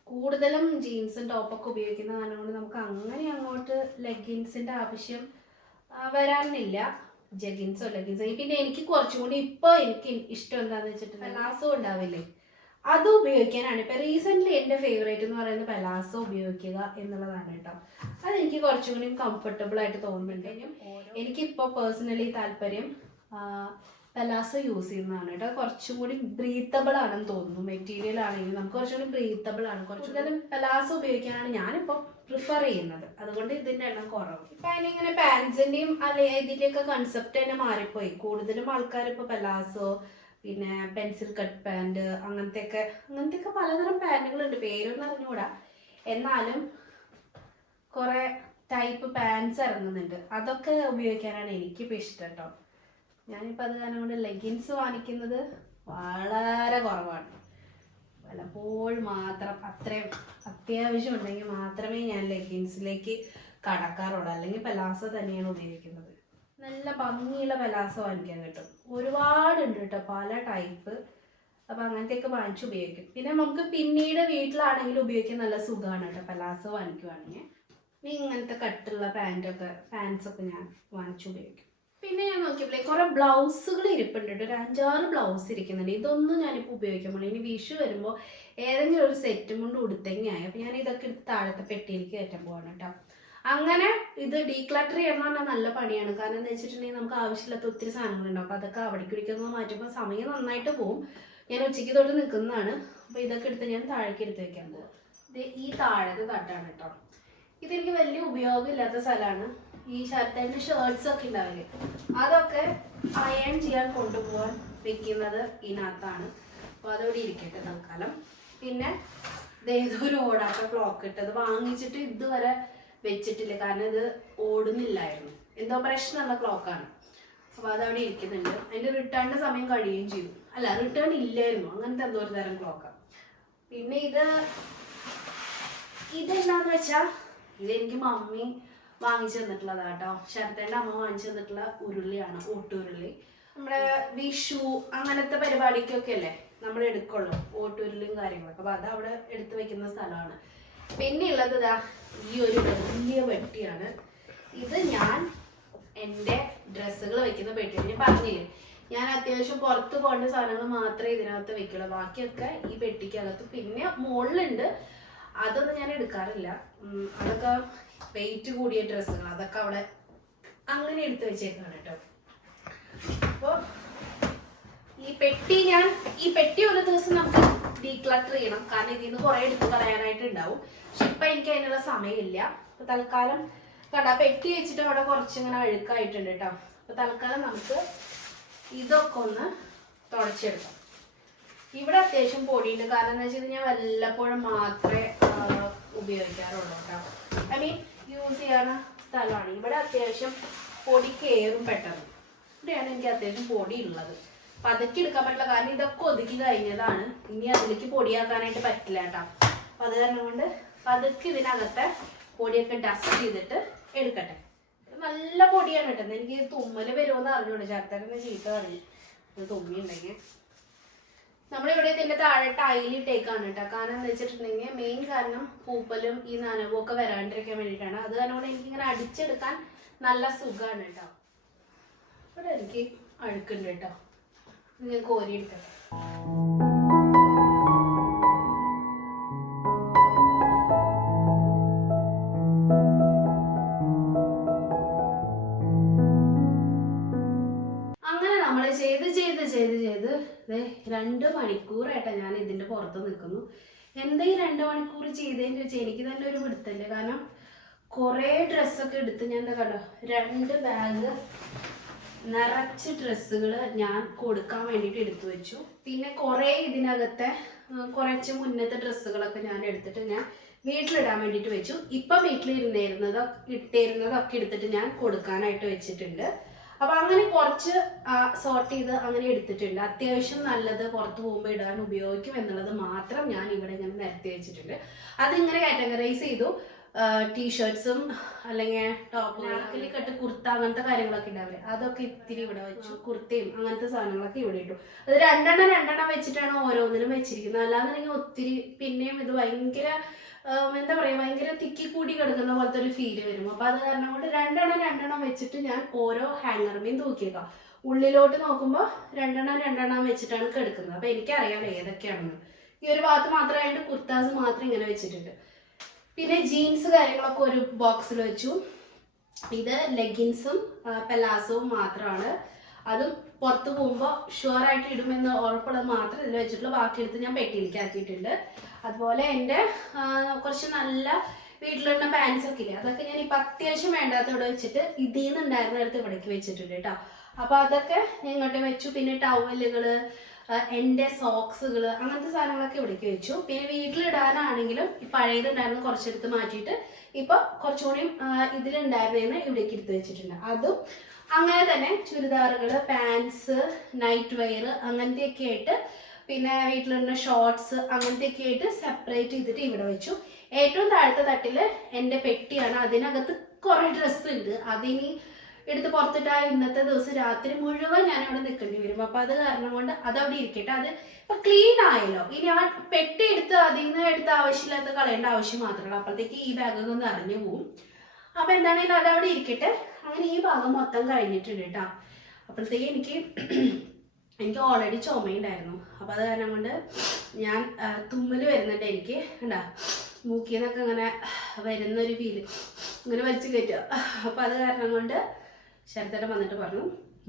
കൂടുതലും ജീൻസും ടോപ്പൊക്കെ ഉപയോഗിക്കുന്ന കാരണം കൊണ്ട് നമുക്ക് അങ്ങനെ അങ്ങോട്ട് ലെഗിൻസിൻ്റെ ആവശ്യം വരാനില്ല. ജഗിൻസോ ലെഗിൻസോ. പിന്നെ എനിക്ക് കുറച്ചും കൂടി ഇപ്പോൾ എനിക്ക് ഇഷ്ടം എന്താണെന്ന് വെച്ചിട്ട് പെലാസോ ഉണ്ടാവില്ലേ, അത് ഉപയോഗിക്കാനാണ്. ഇപ്പം റീസെൻ്റ്ലി എൻ്റെ ഫേവറേറ്റ് എന്ന് പറയുന്നത് പെലാസോ ഉപയോഗിക്കുക എന്നുള്ളതാണ് കേട്ടോ. അതെനിക്ക് കുറച്ചും കൂടി കംഫർട്ടബിൾ ആയിട്ട് തോന്നുന്നുണ്ട്. എനിക്കിപ്പോൾ പേഴ്സണലി താല്പര്യം പെലാസോ യൂസ് ചെയ്യുന്നതാണ് കേട്ടോ. കുറച്ചും കൂടി ബ്രീത്തബിൾ ആണെന്ന് തോന്നുന്നു. മെറ്റീരിയൽ ആണെങ്കിൽ നമുക്ക് കുറച്ചും കൂടി ബ്രീത്തബിൾ ആണ്. കുറച്ചുകൂടി പെലാസോ ഉപയോഗിക്കാനാണ് ഞാനിപ്പോൾ പ്രിഫർ ചെയ്യുന്നത്. അതുകൊണ്ട് ഇതിൻ്റെ എണ്ണം കുറവ്. ഇപ്പം അതിനിങ്ങനെ പാൻസിൻ്റെയും അല്ലെങ്കിൽ ഇതിൻ്റെയൊക്കെ കൺസെപ്റ്റ് തന്നെ മാറിപ്പോയി. കൂടുതലും ആൾക്കാർ ഇപ്പോൾ പെലാസോ, പിന്നെ പെൻസിൽ കട്ട് പാൻറ്, അങ്ങനത്തെയൊക്കെ പലതരം പാൻറ്റുകളുണ്ട്, പേരൊന്നും അറിഞ്ഞുകൂടാ. എന്നാലും കുറേ ടൈപ്പ് പാൻസ് ഇറങ്ങുന്നുണ്ട്. അതൊക്കെ ഉപയോഗിക്കാനാണ് എനിക്കിപ്പോൾ ഇഷ്ടം കേട്ടോ. ഞാനിപ്പോൾ അത് കാരണം കൊണ്ട് ലെഗിൻസ് വാങ്ങിക്കുന്നത് വളരെ കുറവാണ്. പലപ്പോഴും മാത്രം അത്രയും അത്യാവശ്യം ഉണ്ടെങ്കിൽ മാത്രമേ ഞാൻ ലെഗിൻസിലേക്ക് കടക്കാറുള്ളൂ. അല്ലെങ്കിൽ പെലാസോ തന്നെയാണ് ഉപയോഗിക്കുന്നത്. നല്ല ഭംഗിയുള്ള പെലാസോ വാങ്ങിക്കാൻ കിട്ടും. ഒരുപാടുണ്ട് കേട്ടോ, പല ടൈപ്പ്. അപ്പോൾ അങ്ങനത്തെയൊക്കെ വാങ്ങിച്ച് ഉപയോഗിക്കും. പിന്നെ നമുക്ക് പിന്നീട് വീട്ടിലാണെങ്കിലും ഉപയോഗിക്കാൻ നല്ല സുഖമാണ് കേട്ടോ പെലാസോ വാങ്ങിക്കുവാണെങ്കിൽ. ഇങ്ങനത്തെ കട്ടുള്ള പാൻസൊക്കെ ഞാൻ വാങ്ങിച്ച് ഉപയോഗിക്കും. പിന്നെ ഞാൻ നോക്കിയപ്പോഴേ കുറേ ബ്ലൗസുകൾ ഇരിപ്പുണ്ട് കേട്ടോ. ഒരു 5-6 ബ്ലൗസ് ഇരിക്കുന്നുണ്ട്. ഇതൊന്നും ഞാനിപ്പോൾ ഉപയോഗിക്കാൻ പോകണം. ഇനി വിഷു വരുമ്പോൾ ഏതെങ്കിലും ഒരു സെറ്റും കൊണ്ട് ഉടുത്തെങ്കിയായി. അപ്പോൾ ഞാൻ ഇതൊക്കെ എടുത്ത് താഴത്തെ പെട്ടിയിലേക്ക് കയറ്റാൻ പോകണം കേട്ടോ. അങ്ങനെ ഇത് ഡീക്ലട്ടർ ചെയ്യണമെന്ന് പറഞ്ഞാൽ നല്ല പണിയാണ്. കാരണം എന്താ വെച്ചിട്ടുണ്ടെങ്കിൽ നമുക്ക് ആവശ്യമില്ലാത്ത ഒത്തിരി സാധനങ്ങളുണ്ടാവും. അപ്പോൾ അതൊക്കെ അവിടേക്ക് ഇടിക്കുന്നത് മാറ്റുമ്പോൾ സമയം നന്നായിട്ട് പോകും. ഞാൻ ഉച്ചയ്ക്ക് തൊട്ട് നിൽക്കുന്നതാണ്. അപ്പോൾ ഇതൊക്കെ എടുത്ത് ഞാൻ താഴേക്ക് എടുത്ത് വെക്കാൻ പോകും. ഇത് ഈ താഴത്തെ തട്ടാണ് കേട്ടോ. ഇതെനിക്ക് വലിയ ഉപയോഗമില്ലാത്ത സ്ഥലമാണ്. ഈ ഷർട്ടിൻ്റെ ഷർട്ട്സ് ഒക്കെ ഉണ്ടാവില്ലേ, അതൊക്കെ അയൺ ചെയ്യാൻ കൊണ്ടുപോകാൻ വെക്കുന്നത് ഇതിനകത്താണ്. അപ്പോൾ അതോടെ ഇരിക്കട്ടെ തൽക്കാലം. പിന്നെ ഏതൊരു ഓടാത്ത ക്ലോക്ക് ഇട്ടത് വാങ്ങിച്ചിട്ട് ഇതുവരെ വെച്ചിട്ടില്ല. കാരണം ഇത് ഓടുന്നില്ലായിരുന്നു, എന്തോ പ്രശ്നമുള്ള ക്ലോക്കാണ്. അപ്പോൾ അതവിടെ ഇരിക്കുന്നുണ്ട്. അതിൻ്റെ റിട്ടേണിൻ്റെ സമയം കഴിയുകയും ചെയ്തു. അല്ല, റിട്ടേൺ ഇല്ലായിരുന്നു, അങ്ങനത്തെ എന്തോ ഒരു തരം ക്ലോക്കാണ്. പിന്നെ ഇതെന്താണെന്ന് വെച്ചാൽ ഇതെനിക്ക് മമ്മി വാങ്ങിച്ചു തന്നിട്ടുള്ളതാണ് കേട്ടോ. ശരത്തേൻ്റെ അമ്മ വാങ്ങിച്ചു തന്നിട്ടുള്ള ഉരുളിയാണ്, ഓട്ടുരുളി. നമ്മുടെ വിഷു അങ്ങനത്തെ പരിപാടിക്കൊക്കെ അല്ലേ നമ്മൾ എടുക്കുള്ളൂ ഓട്ടുരുളിയും കാര്യങ്ങളൊക്കെ. അപ്പോൾ അത് അവിടെ എടുത്ത് വെക്കുന്ന സ്ഥലമാണ്. പിന്നെ ഉള്ളത് ഇതാ ഈ ഒരു വലിയ പെട്ടിയാണ്. ഇത് ഞാൻ എൻ്റെ ഡ്രസ്സുകൾ വെക്കുന്ന പെട്ടിയാണ്. ഞാൻ പറഞ്ഞില്ലേ, ഞാൻ അത്യാവശ്യം പുറത്ത് പോകേണ്ട സാധനങ്ങൾ മാത്രമേ ഇതിനകത്ത് വെക്കുള്ളൂ. ബാക്കിയൊക്കെ ഈ പെട്ടിക്കകത്ത്. പിന്നെ മുകളിലുണ്ട്, അതൊന്നും ഞാൻ എടുക്കാറില്ല. അതൊക്കെ വെയിറ്റ് കൂടിയ ഡ്രസ്സുകൾ, അതൊക്കെ അവിടെ അങ്ങനെ എടുത്ത് വെച്ചേക്കാണ് കേട്ടോ. അപ്പോൾ ഈ പെട്ടി ഒരു ദിവസം നമുക്ക് ഡീക്ലട്ടർ ചെയ്യണം. കാരണം ഇതിൽ നിന്ന് കുറേ എടുത്ത് കളയാനായിട്ട് ഉണ്ടാവും. പക്ഷെ ഇപ്പം എനിക്ക് അതിനുള്ള സമയമില്ല. അപ്പോൾ തൽക്കാലം കണ്ട പെട്ടി വെച്ചിട്ട് അവിടെ കുറച്ചിങ്ങനെ അഴുക്കായിട്ടുണ്ട് കേട്ടോ. അപ്പോൾ തൽക്കാലം നമുക്ക് ഇതൊക്കെ ഒന്ന് തുടച്ചെടുക്കാം. ഇവിടെ അത്യാവശ്യം പൊടിയുണ്ട്. കാരണം എന്താ വെച്ചാൽ ഞാൻ വല്ലപ്പോഴും മാത്രമേ ഉപയോഗിക്കാറുള്ളൂ കേട്ടോ. ഐ മീൻ യൂസ് ചെയ്യാവുന്ന സ്ഥലമാണ്. ഇവിടെ അത്യാവശ്യം പൊടി കയറും പെട്ടെന്ന്. ഇവിടെയാണ് എനിക്ക് അത്യാവശ്യം പൊടി ഉള്ളത്. അപ്പം അതൊക്കെ എടുക്കാൻ പറ്റില്ല, കാരണം ഇതൊക്കെ ഒതുക്കി കഴിഞ്ഞതാണ്. ഇനി അതിലേക്ക് പൊടിയാക്കാനായിട്ട് പറ്റില്ല കേട്ടോ. അപ്പം അത് കാരണം കൊണ്ട് പതുക്കെ ഇതിനകത്തെ പൊടിയൊക്കെ ഡസ്റ്റ് ചെയ്തിട്ട് എടുക്കട്ടെ. നല്ല പൊടിയാണ് കേട്ടോ. എനിക്ക് തുമ്മൽ വരുമോയെന്ന് അറിഞ്ഞൂടെ, ചേർത്തന്നെ ചീത്ത പറഞ്ഞു. ഇത് തുമ്മിയുണ്ടെങ്കിൽ നമ്മളിവിടെ ഇതിൻ്റെ താഴെ ടൈലിട്ടേക്കാണ് കേട്ടോ. കാരണം എന്താ വെച്ചിട്ടുണ്ടെങ്കിൽ മെയിൻ കാരണം പൂപ്പലും ഈ നനവും ഒക്കെ വരാണ്ടിരിക്കാൻ വേണ്ടിയിട്ടാണ്. അത് കാരണം കൊണ്ട് എനിക്കിങ്ങനെ അടിച്ചെടുക്കാൻ നല്ല സുഖമാണ് കേട്ടോ. ഇവിടെ എനിക്ക് അഴുക്കുണ്ട് കേട്ടോ, ഞാൻ കോരിയെടുക്കട്ടെ. ചെയ്ത് 2 മണിക്കൂറായിട്ടാണ് ഞാൻ ഇതിൻ്റെ പുറത്ത് നിൽക്കുന്നു. എന്താ ഈ 2 മണിക്കൂർ ചെയ്തതെന്ന് ചോദിച്ചാൽ എനിക്ക് തന്നെ ഒരു പിടുത്തല്ലേ. കാരണം കുറേ ഡ്രസ്സൊക്കെ എടുത്ത് ഞാൻ എന്താ കണ്ടോ 2 ബാഗ് നിറച്ച് ഡ്രസ്സുകൾ ഞാൻ കൊടുക്കാൻ വേണ്ടിയിട്ട് എടുത്തു വെച്ചു. പിന്നെ കുറേ ഇതിനകത്തെ കുറച്ച് മുന്നത്തെ ഡ്രസ്സുകളൊക്കെ ഞാൻ എടുത്തിട്ട് ഞാൻ വീട്ടിലിടാൻ വേണ്ടിയിട്ട് വെച്ചു. ഇപ്പം ഇട്ടിരുന്നതൊക്കെ എടുത്തിട്ട് ഞാൻ കൊടുക്കാനായിട്ട് വെച്ചിട്ടുണ്ട്. അപ്പൊ അങ്ങനെ കുറച്ച് സോർട്ട് ചെയ്ത് അങ്ങനെ എടുത്തിട്ടുണ്ട്. അത്യാവശ്യം നല്ലത് പുറത്ത് പോകുമ്പോൾ ഇടാൻ ഉപയോഗിക്കും എന്നുള്ളത് മാത്രം ഞാൻ ഇവിടെ ഇങ്ങനെ നിരത്തി വെച്ചിട്ടുണ്ട്. അതിങ്ങനെ കാറ്റഗറൈസ് ചെയ്തു. ടീഷർട്ട്സും അല്ലെങ്കിൽ ടോപ്പ് നാക്കിൽ കെട്ട് കുർത്ത അങ്ങനത്തെ കാര്യങ്ങളൊക്കെ ഉണ്ടാവില്ലേ, അതൊക്കെ ഇത്തിരി ഇവിടെ വെച്ചു. കുർത്തയും അങ്ങനത്തെ സാധനങ്ങളൊക്കെ ഇവിടെ ഇട്ടു. അത് രണ്ടെണ്ണം വെച്ചിട്ടാണ് ഓരോന്നിനും വെച്ചിരിക്കുന്നത്. അല്ലാന്നുണ്ടെങ്കിൽ ഒത്തിരി പിന്നെയും ഇത് ഭയങ്കര എന്താ പറയുക, ഭയങ്കര തിക്കി കൂടി കിടക്കുന്ന പോലത്തെ ഒരു ഫീല് വരും. അപ്പൊ അത് കാരണം കൊണ്ട് രണ്ടെണ്ണം വെച്ചിട്ട് ഞാൻ ഓരോ ഹാങ്ങറുമേയും തൂക്കിയേക്കാം. ഉള്ളിലോട്ട് നോക്കുമ്പോൾ രണ്ടെണ്ണം വെച്ചിട്ടാണ് കിടക്കുന്നത്. അപ്പൊ എനിക്കറിയാം ഏതൊക്കെയാണെന്ന്. ഈ ഒരു ഭാഗത്ത് മാത്രമായിട്ട് കുർത്താസ് മാത്രം ഇങ്ങനെ വെച്ചിട്ടുണ്ട്. പിന്നെ ജീൻസ് കാര്യങ്ങളൊക്കെ ഒരു ബോക്സിൽ വെച്ചു. ഇത് ലെഗിൻസും പെലാസവും മാത്രമാണ്. അതും പുറത്ത് പോകുമ്പോൾ ഷുവറായിട്ട് ഇടുമെന്ന് ഉറപ്പുള്ളത് മാത്രം ഇതിൽ വെച്ചിട്ടുള്ള, ബാക്കി എടുത്ത് ഞാൻ പെട്ടിയിലേക്ക് ആക്കിയിട്ടുണ്ട്. അതുപോലെ എൻ്റെ കുറച്ച് നല്ല വീട്ടിലുള്ള പാൻസ് ഒക്കെ ഇല്ലേ, അതൊക്കെ ഞാൻ ഇപ്പം അത്യാവശ്യം വേണ്ടാത്ത ഇവിടെ വെച്ചിട്ട് ഇതിൽ നിന്നുണ്ടായിരുന്ന അടുത്ത് ഇവിടേക്ക് വെച്ചിട്ടുണ്ട് കേട്ടോ. അപ്പോൾ അതൊക്കെ ഞാൻ ഇങ്ങോട്ട് വെച്ചു. പിന്നെ ടവലുകൾ, എൻ്റെ സോക്സുകൾ, അങ്ങനത്തെ സാധനങ്ങളൊക്കെ ഇവിടേക്ക് വെച്ചു. പിന്നെ വീട്ടിലിടാനാണെങ്കിലും പഴയതുണ്ടായിരുന്ന കുറച്ചെടുത്ത് മാറ്റിയിട്ട് ഇപ്പം കുറച്ചുകൂടി ഇതിലുണ്ടായിരുന്നതെന്ന് ഇവിടേക്ക് എടുത്ത് വെച്ചിട്ടുണ്ട്. അതും അങ്ങനെ തന്നെ ചുരിദാറുകൾ, പാൻസ്, നൈറ്റ് വെയർ അങ്ങനത്തെയൊക്കെ ആയിട്ട്, പിന്നെ വീട്ടിലുള്ള ഷോർട്സ് അങ്ങനത്തെയൊക്കെ ആയിട്ട് സെപ്പറേറ്റ് ചെയ്തിട്ട് ഇവിടെ വെച്ചു. ഏറ്റവും താഴത്തെ തട്ടിൽ എൻ്റെ പെട്ടിയാണ്. അതിനകത്ത് കുറേ ഡ്രസ്സ് ഉണ്ട്. അതിനി എടുത്ത് പുറത്തിട്ടാ ഇന്നത്തെ ദിവസം രാത്രി മുഴുവൻ ഞാൻ അവിടെ നിൽക്കേണ്ടി വരും. അപ്പം അത് കാരണം കൊണ്ട് അതവിടെ ഇരിക്കട്ടെ. അത് ഇപ്പം ക്ലീൻ ആയല്ലോ. ഇനി ആ പെട്ടി എടുത്ത് അതിൽ നിന്ന് എടുത്ത് ആവശ്യമില്ലാത്ത കളയേണ്ട ആവശ്യം മാത്രമല്ല. അപ്പോഴത്തേക്ക് ഈ ബാഗൊക്കെ ഒന്ന് അറിഞ്ഞു പോവും. അപ്പം എന്താണെങ്കിലും അതവിടെ ഇരിക്കട്ടെ. അങ്ങനെ ഈ ഭാഗം മൊത്തം കഴിഞ്ഞിട്ടുണ്ട് കേട്ടോ. അപ്പോഴത്തേക്ക് എനിക്ക് ഓൾറെഡി ചുമയുണ്ടായിരുന്നു. അപ്പം അത് കാരണം കൊണ്ട് ഞാൻ തുമ്മൽ വരുന്നുണ്ട് എനിക്ക്. കണ്ടാ മൂക്കിൽ നിന്നൊക്കെ ഇങ്ങനെ വരുന്നൊരു ഫീല് ഇങ്ങനെ വലിച്ചു കയറ്റുക. അപ്പം അത് കാരണം കൊണ്ട് ശരത്തേട്ടൻ വന്നിട്ട് പറഞ്ഞു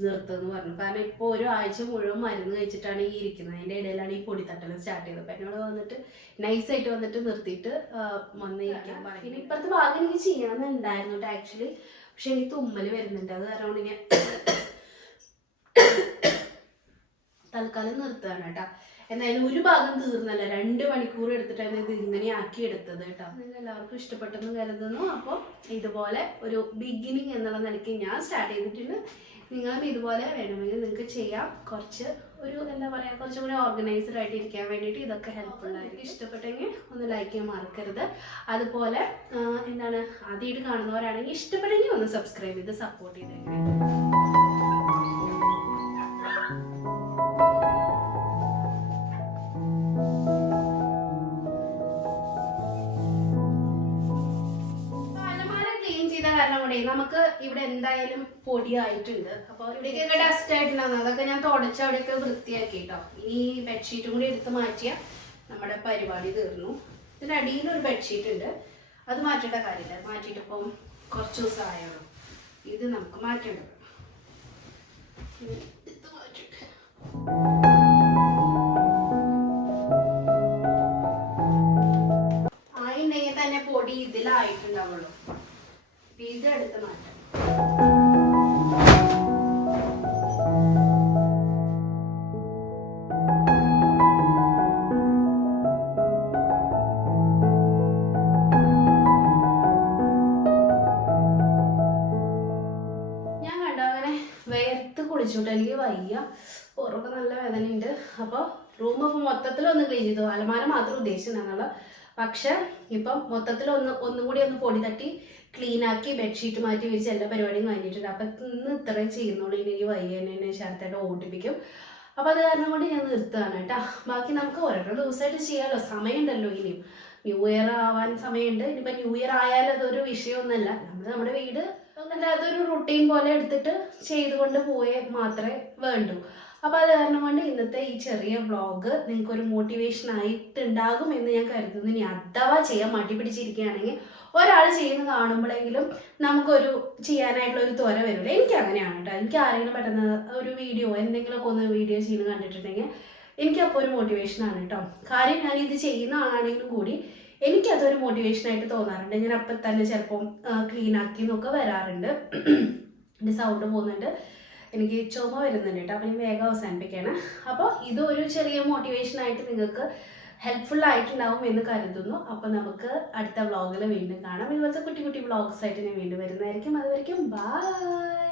നിർത്തുമെന്ന് പറഞ്ഞു. കാരണം ഇപ്പോൾ ഒരു ആഴ്ച മുഴുവൻ മരുന്ന് കഴിച്ചിട്ടാണ് ഈ ഇരിക്കുന്നത്. അതിൻ്റെ ഇടയിലാണ് ഈ പൊടിത്തട്ടൽ സ്റ്റാർട്ട് ചെയ്തത്. അപ്പം എന്നോട് വന്നിട്ട് നൈസായിട്ട് വന്നിട്ട് നിർത്തിയിട്ട് വന്നിരിക്കാൻ പറയും. പിന്നെ ഇപ്പോഴത്തെ ഭാഗം എനിക്ക് ചെയ്യണമെന്നുണ്ടായിരുന്നു കേട്ടോ ആക്ച്വലി. പക്ഷെ എനിക്ക് തുമ്മൽ വരുന്നുണ്ട്. അത് കാരണം കൊണ്ട് ഞാൻ തൽക്കാലം നിർത്തുകയാണ് കേട്ടോ. എന്തായാലും ഒരു ഭാഗം തീർന്നല്ല, 2 മണിക്കൂർ എടുത്തിട്ടാണ് ഇത് ഇങ്ങനെ ആക്കി എടുത്തത് കേട്ടോ. നിങ്ങൾ എല്ലാവർക്കും ഇഷ്ടപ്പെട്ടെന്ന് കരുതുന്നു. അപ്പോൾ ഇതുപോലെ ഒരു ബിഗിനിങ് എന്നുള്ള നിലയ്ക്ക് ഞാൻ സ്റ്റാർട്ട് ചെയ്തിട്ടുണ്ട്. നിങ്ങളും ഇതുപോലെ വേണമെങ്കിൽ നിങ്ങൾക്ക് ചെയ്യാം. കുറച്ച് ഒരു എന്താ പറയുക, കുറച്ചും കൂടി ഓർഗനൈസ്ഡ് ആയിട്ട് ഇരിക്കാൻ വേണ്ടിയിട്ട് ഇതൊക്കെ ഹെൽപ്ഫുള്ളായിരിക്കും. ഇഷ്ടപ്പെട്ടെങ്കിൽ ഒന്ന് ലൈക്ക് ചെയ്യാൻ മറക്കരുത്. അതുപോലെ എന്താണ് ആദ്യമായിട്ട് കാണുന്നവരാണെങ്കിൽ ഇഷ്ടപ്പെട്ടെങ്കിൽ ഒന്ന് സബ്സ്ക്രൈബ് ചെയ്ത് സപ്പോർട്ട് ചെയ്തേക്കണേ. നമുക്ക് ഇവിടെ എന്തായാലും പൊടിയായിട്ടുണ്ട്. അപ്പോൾ ഇവിടേക്കൊക്കെ ഡസ്റ്റ് ആയിട്ടുണ്ടായിരുന്നു. അതൊക്കെ ഞാൻ തുടച്ച് അവിടെയൊക്കെ വൃത്തിയാക്കി കേട്ടോ. ഇനി ബെഡ്ഷീറ്റും കൂടി എടുത്ത് മാറ്റിയാൽ നമ്മുടെ പരിപാടി തീർന്നു. ഇതിനടിയിലൊരു ബെഡ്ഷീറ്റ് ഉണ്ട്, അത് മാറ്റേണ്ട കാര്യമില്ല. മാറ്റിയിട്ടിപ്പം കുറച്ച് ദിവസം ആയുള്ളൂ. ഇത് നമുക്ക് മാറ്റേണ്ടത്. ഇത് മാറ്റിയിട്ട് ആയിട്ടുണ്ടെങ്കിൽ തന്നെ പൊടി ഇതിലായിട്ടുണ്ടാവുള്ളൂ. ഇതെടുത്ത് മാറ്റാം. ഞാൻ കണ്ടോ അങ്ങനെ വേർത്ത് കുളിച്ചോണ്ട് എനിക്ക് വയ്യ, പുറമൊക്കെ നല്ല വേദനയുണ്ട്. അപ്പോൾ റൂം ഇപ്പം മൊത്തത്തിലൊന്ന് ക്ലീൻ ചെയ്തു. അലമാര മാത്രം ഉദ്ദേശിച്ചിട്ടുണ്ടെന്നുള്ള, പക്ഷെ ഇപ്പം മൊത്തത്തിൽ ഒന്നും കൂടി ഒന്ന് പൊടി തട്ടി ക്ലീൻ ആക്കി ബെഡ്ഷീറ്റ് മാറ്റി വിരിച്ച് എല്ലാ പരിപാടിയും കഴിഞ്ഞിട്ടുണ്ട്. അപ്പം ഇന്ന് ഇത്രയും ചെയ്യുന്നുള്ളൂ. ഇനി വയ്യ എന്നെ ശരത്തായിട്ട് ഓടിപ്പിക്കും. അപ്പോൾ അത് കാരണം കൊണ്ട് ഞാൻ നിർത്തുകയാണ് കേട്ടോ. ബാക്കി നമുക്ക് ഓരോരോ ദിവസമായിട്ട് ചെയ്യാമല്ലോ, സമയമുണ്ടല്ലോ ഇനിയും. ന്യൂ ഇയർ ആവാൻ സമയമുണ്ട്. ഇനിയിപ്പോൾ ന്യൂ ഇയർ ആയാലും അതൊരു വിഷയമൊന്നുമല്ല. നമ്മൾ നമ്മുടെ വീട് അതൊരു റുട്ടീൻ പോലെ എടുത്തിട്ട് ചെയ്തുകൊണ്ട് പോയേ മാത്രമേ വേണ്ടൂ. അപ്പോൾ അത് കാരണം കൊണ്ട് ഇന്നത്തെ ഈ ചെറിയ വ്ളോഗ് നിങ്ങൾക്കൊരു മോട്ടിവേഷൻ ആയിട്ടുണ്ടാകും എന്ന് ഞാൻ കരുതുന്നു. ഇനി അഥവാ ചെയ്യാൻ മടി പിടിച്ചിരിക്കുകയാണെങ്കിൽ ഒരാൾ ചെയ്യുന്ന കാണുമ്പോഴെങ്കിലും നമുക്കൊരു ചെയ്യാനായിട്ടുള്ള ഒരു ത്വര വരില്ല. എനിക്ക് അങ്ങനെയാണ് കേട്ടോ. എനിക്ക് ആരെങ്കിലും പെട്ടെന്ന് ഒരു വീഡിയോ എന്തെങ്കിലുമൊക്കെ ഒന്ന് വീഡിയോ ചെയ്യുന്നത് കണ്ടിട്ടുണ്ടെങ്കിൽ എനിക്കപ്പോൾ ഒരു മോട്ടിവേഷനാണ് കേട്ടോ. കാര്യം ഞാൻ ഇത് ചെയ്യുന്ന ആളാണെങ്കിലും കൂടി എനിക്കതൊരു മോട്ടിവേഷനായിട്ട് തോന്നാറുണ്ട്. ഞാൻ അപ്പം തന്നെ ചിലപ്പം ക്ലീൻ ആക്കി എന്നൊക്കെ വരാറുണ്ട്. എൻ്റെ സൗണ്ട് പോകുന്നുണ്ട്, എനിക്ക് ചുമ വരുന്നുണ്ട് കേട്ടോ. അപ്പം ഞാൻ വേഗം അവസാനിപ്പിക്കുകയാണ്. അപ്പോൾ ഇതൊരു ചെറിയ മോട്ടിവേഷനായിട്ട് നിങ്ങൾക്ക് ഹെൽപ്ഫുൾ ആയിട്ടുണ്ടാവും എന്ന് കരുതുന്നു. അപ്പോൾ നമുക്ക് അടുത്ത വ്ളോഗിൽ വീണ്ടും കാണാം. ഇതുപോലത്തെ കുട്ടി കുട്ടി വ്ളോഗ്സ് ആയിട്ട് ഞാൻ വീണ്ടും വരുന്നതായിരിക്കും. അതുവരെയ്ക്കും ബൈ.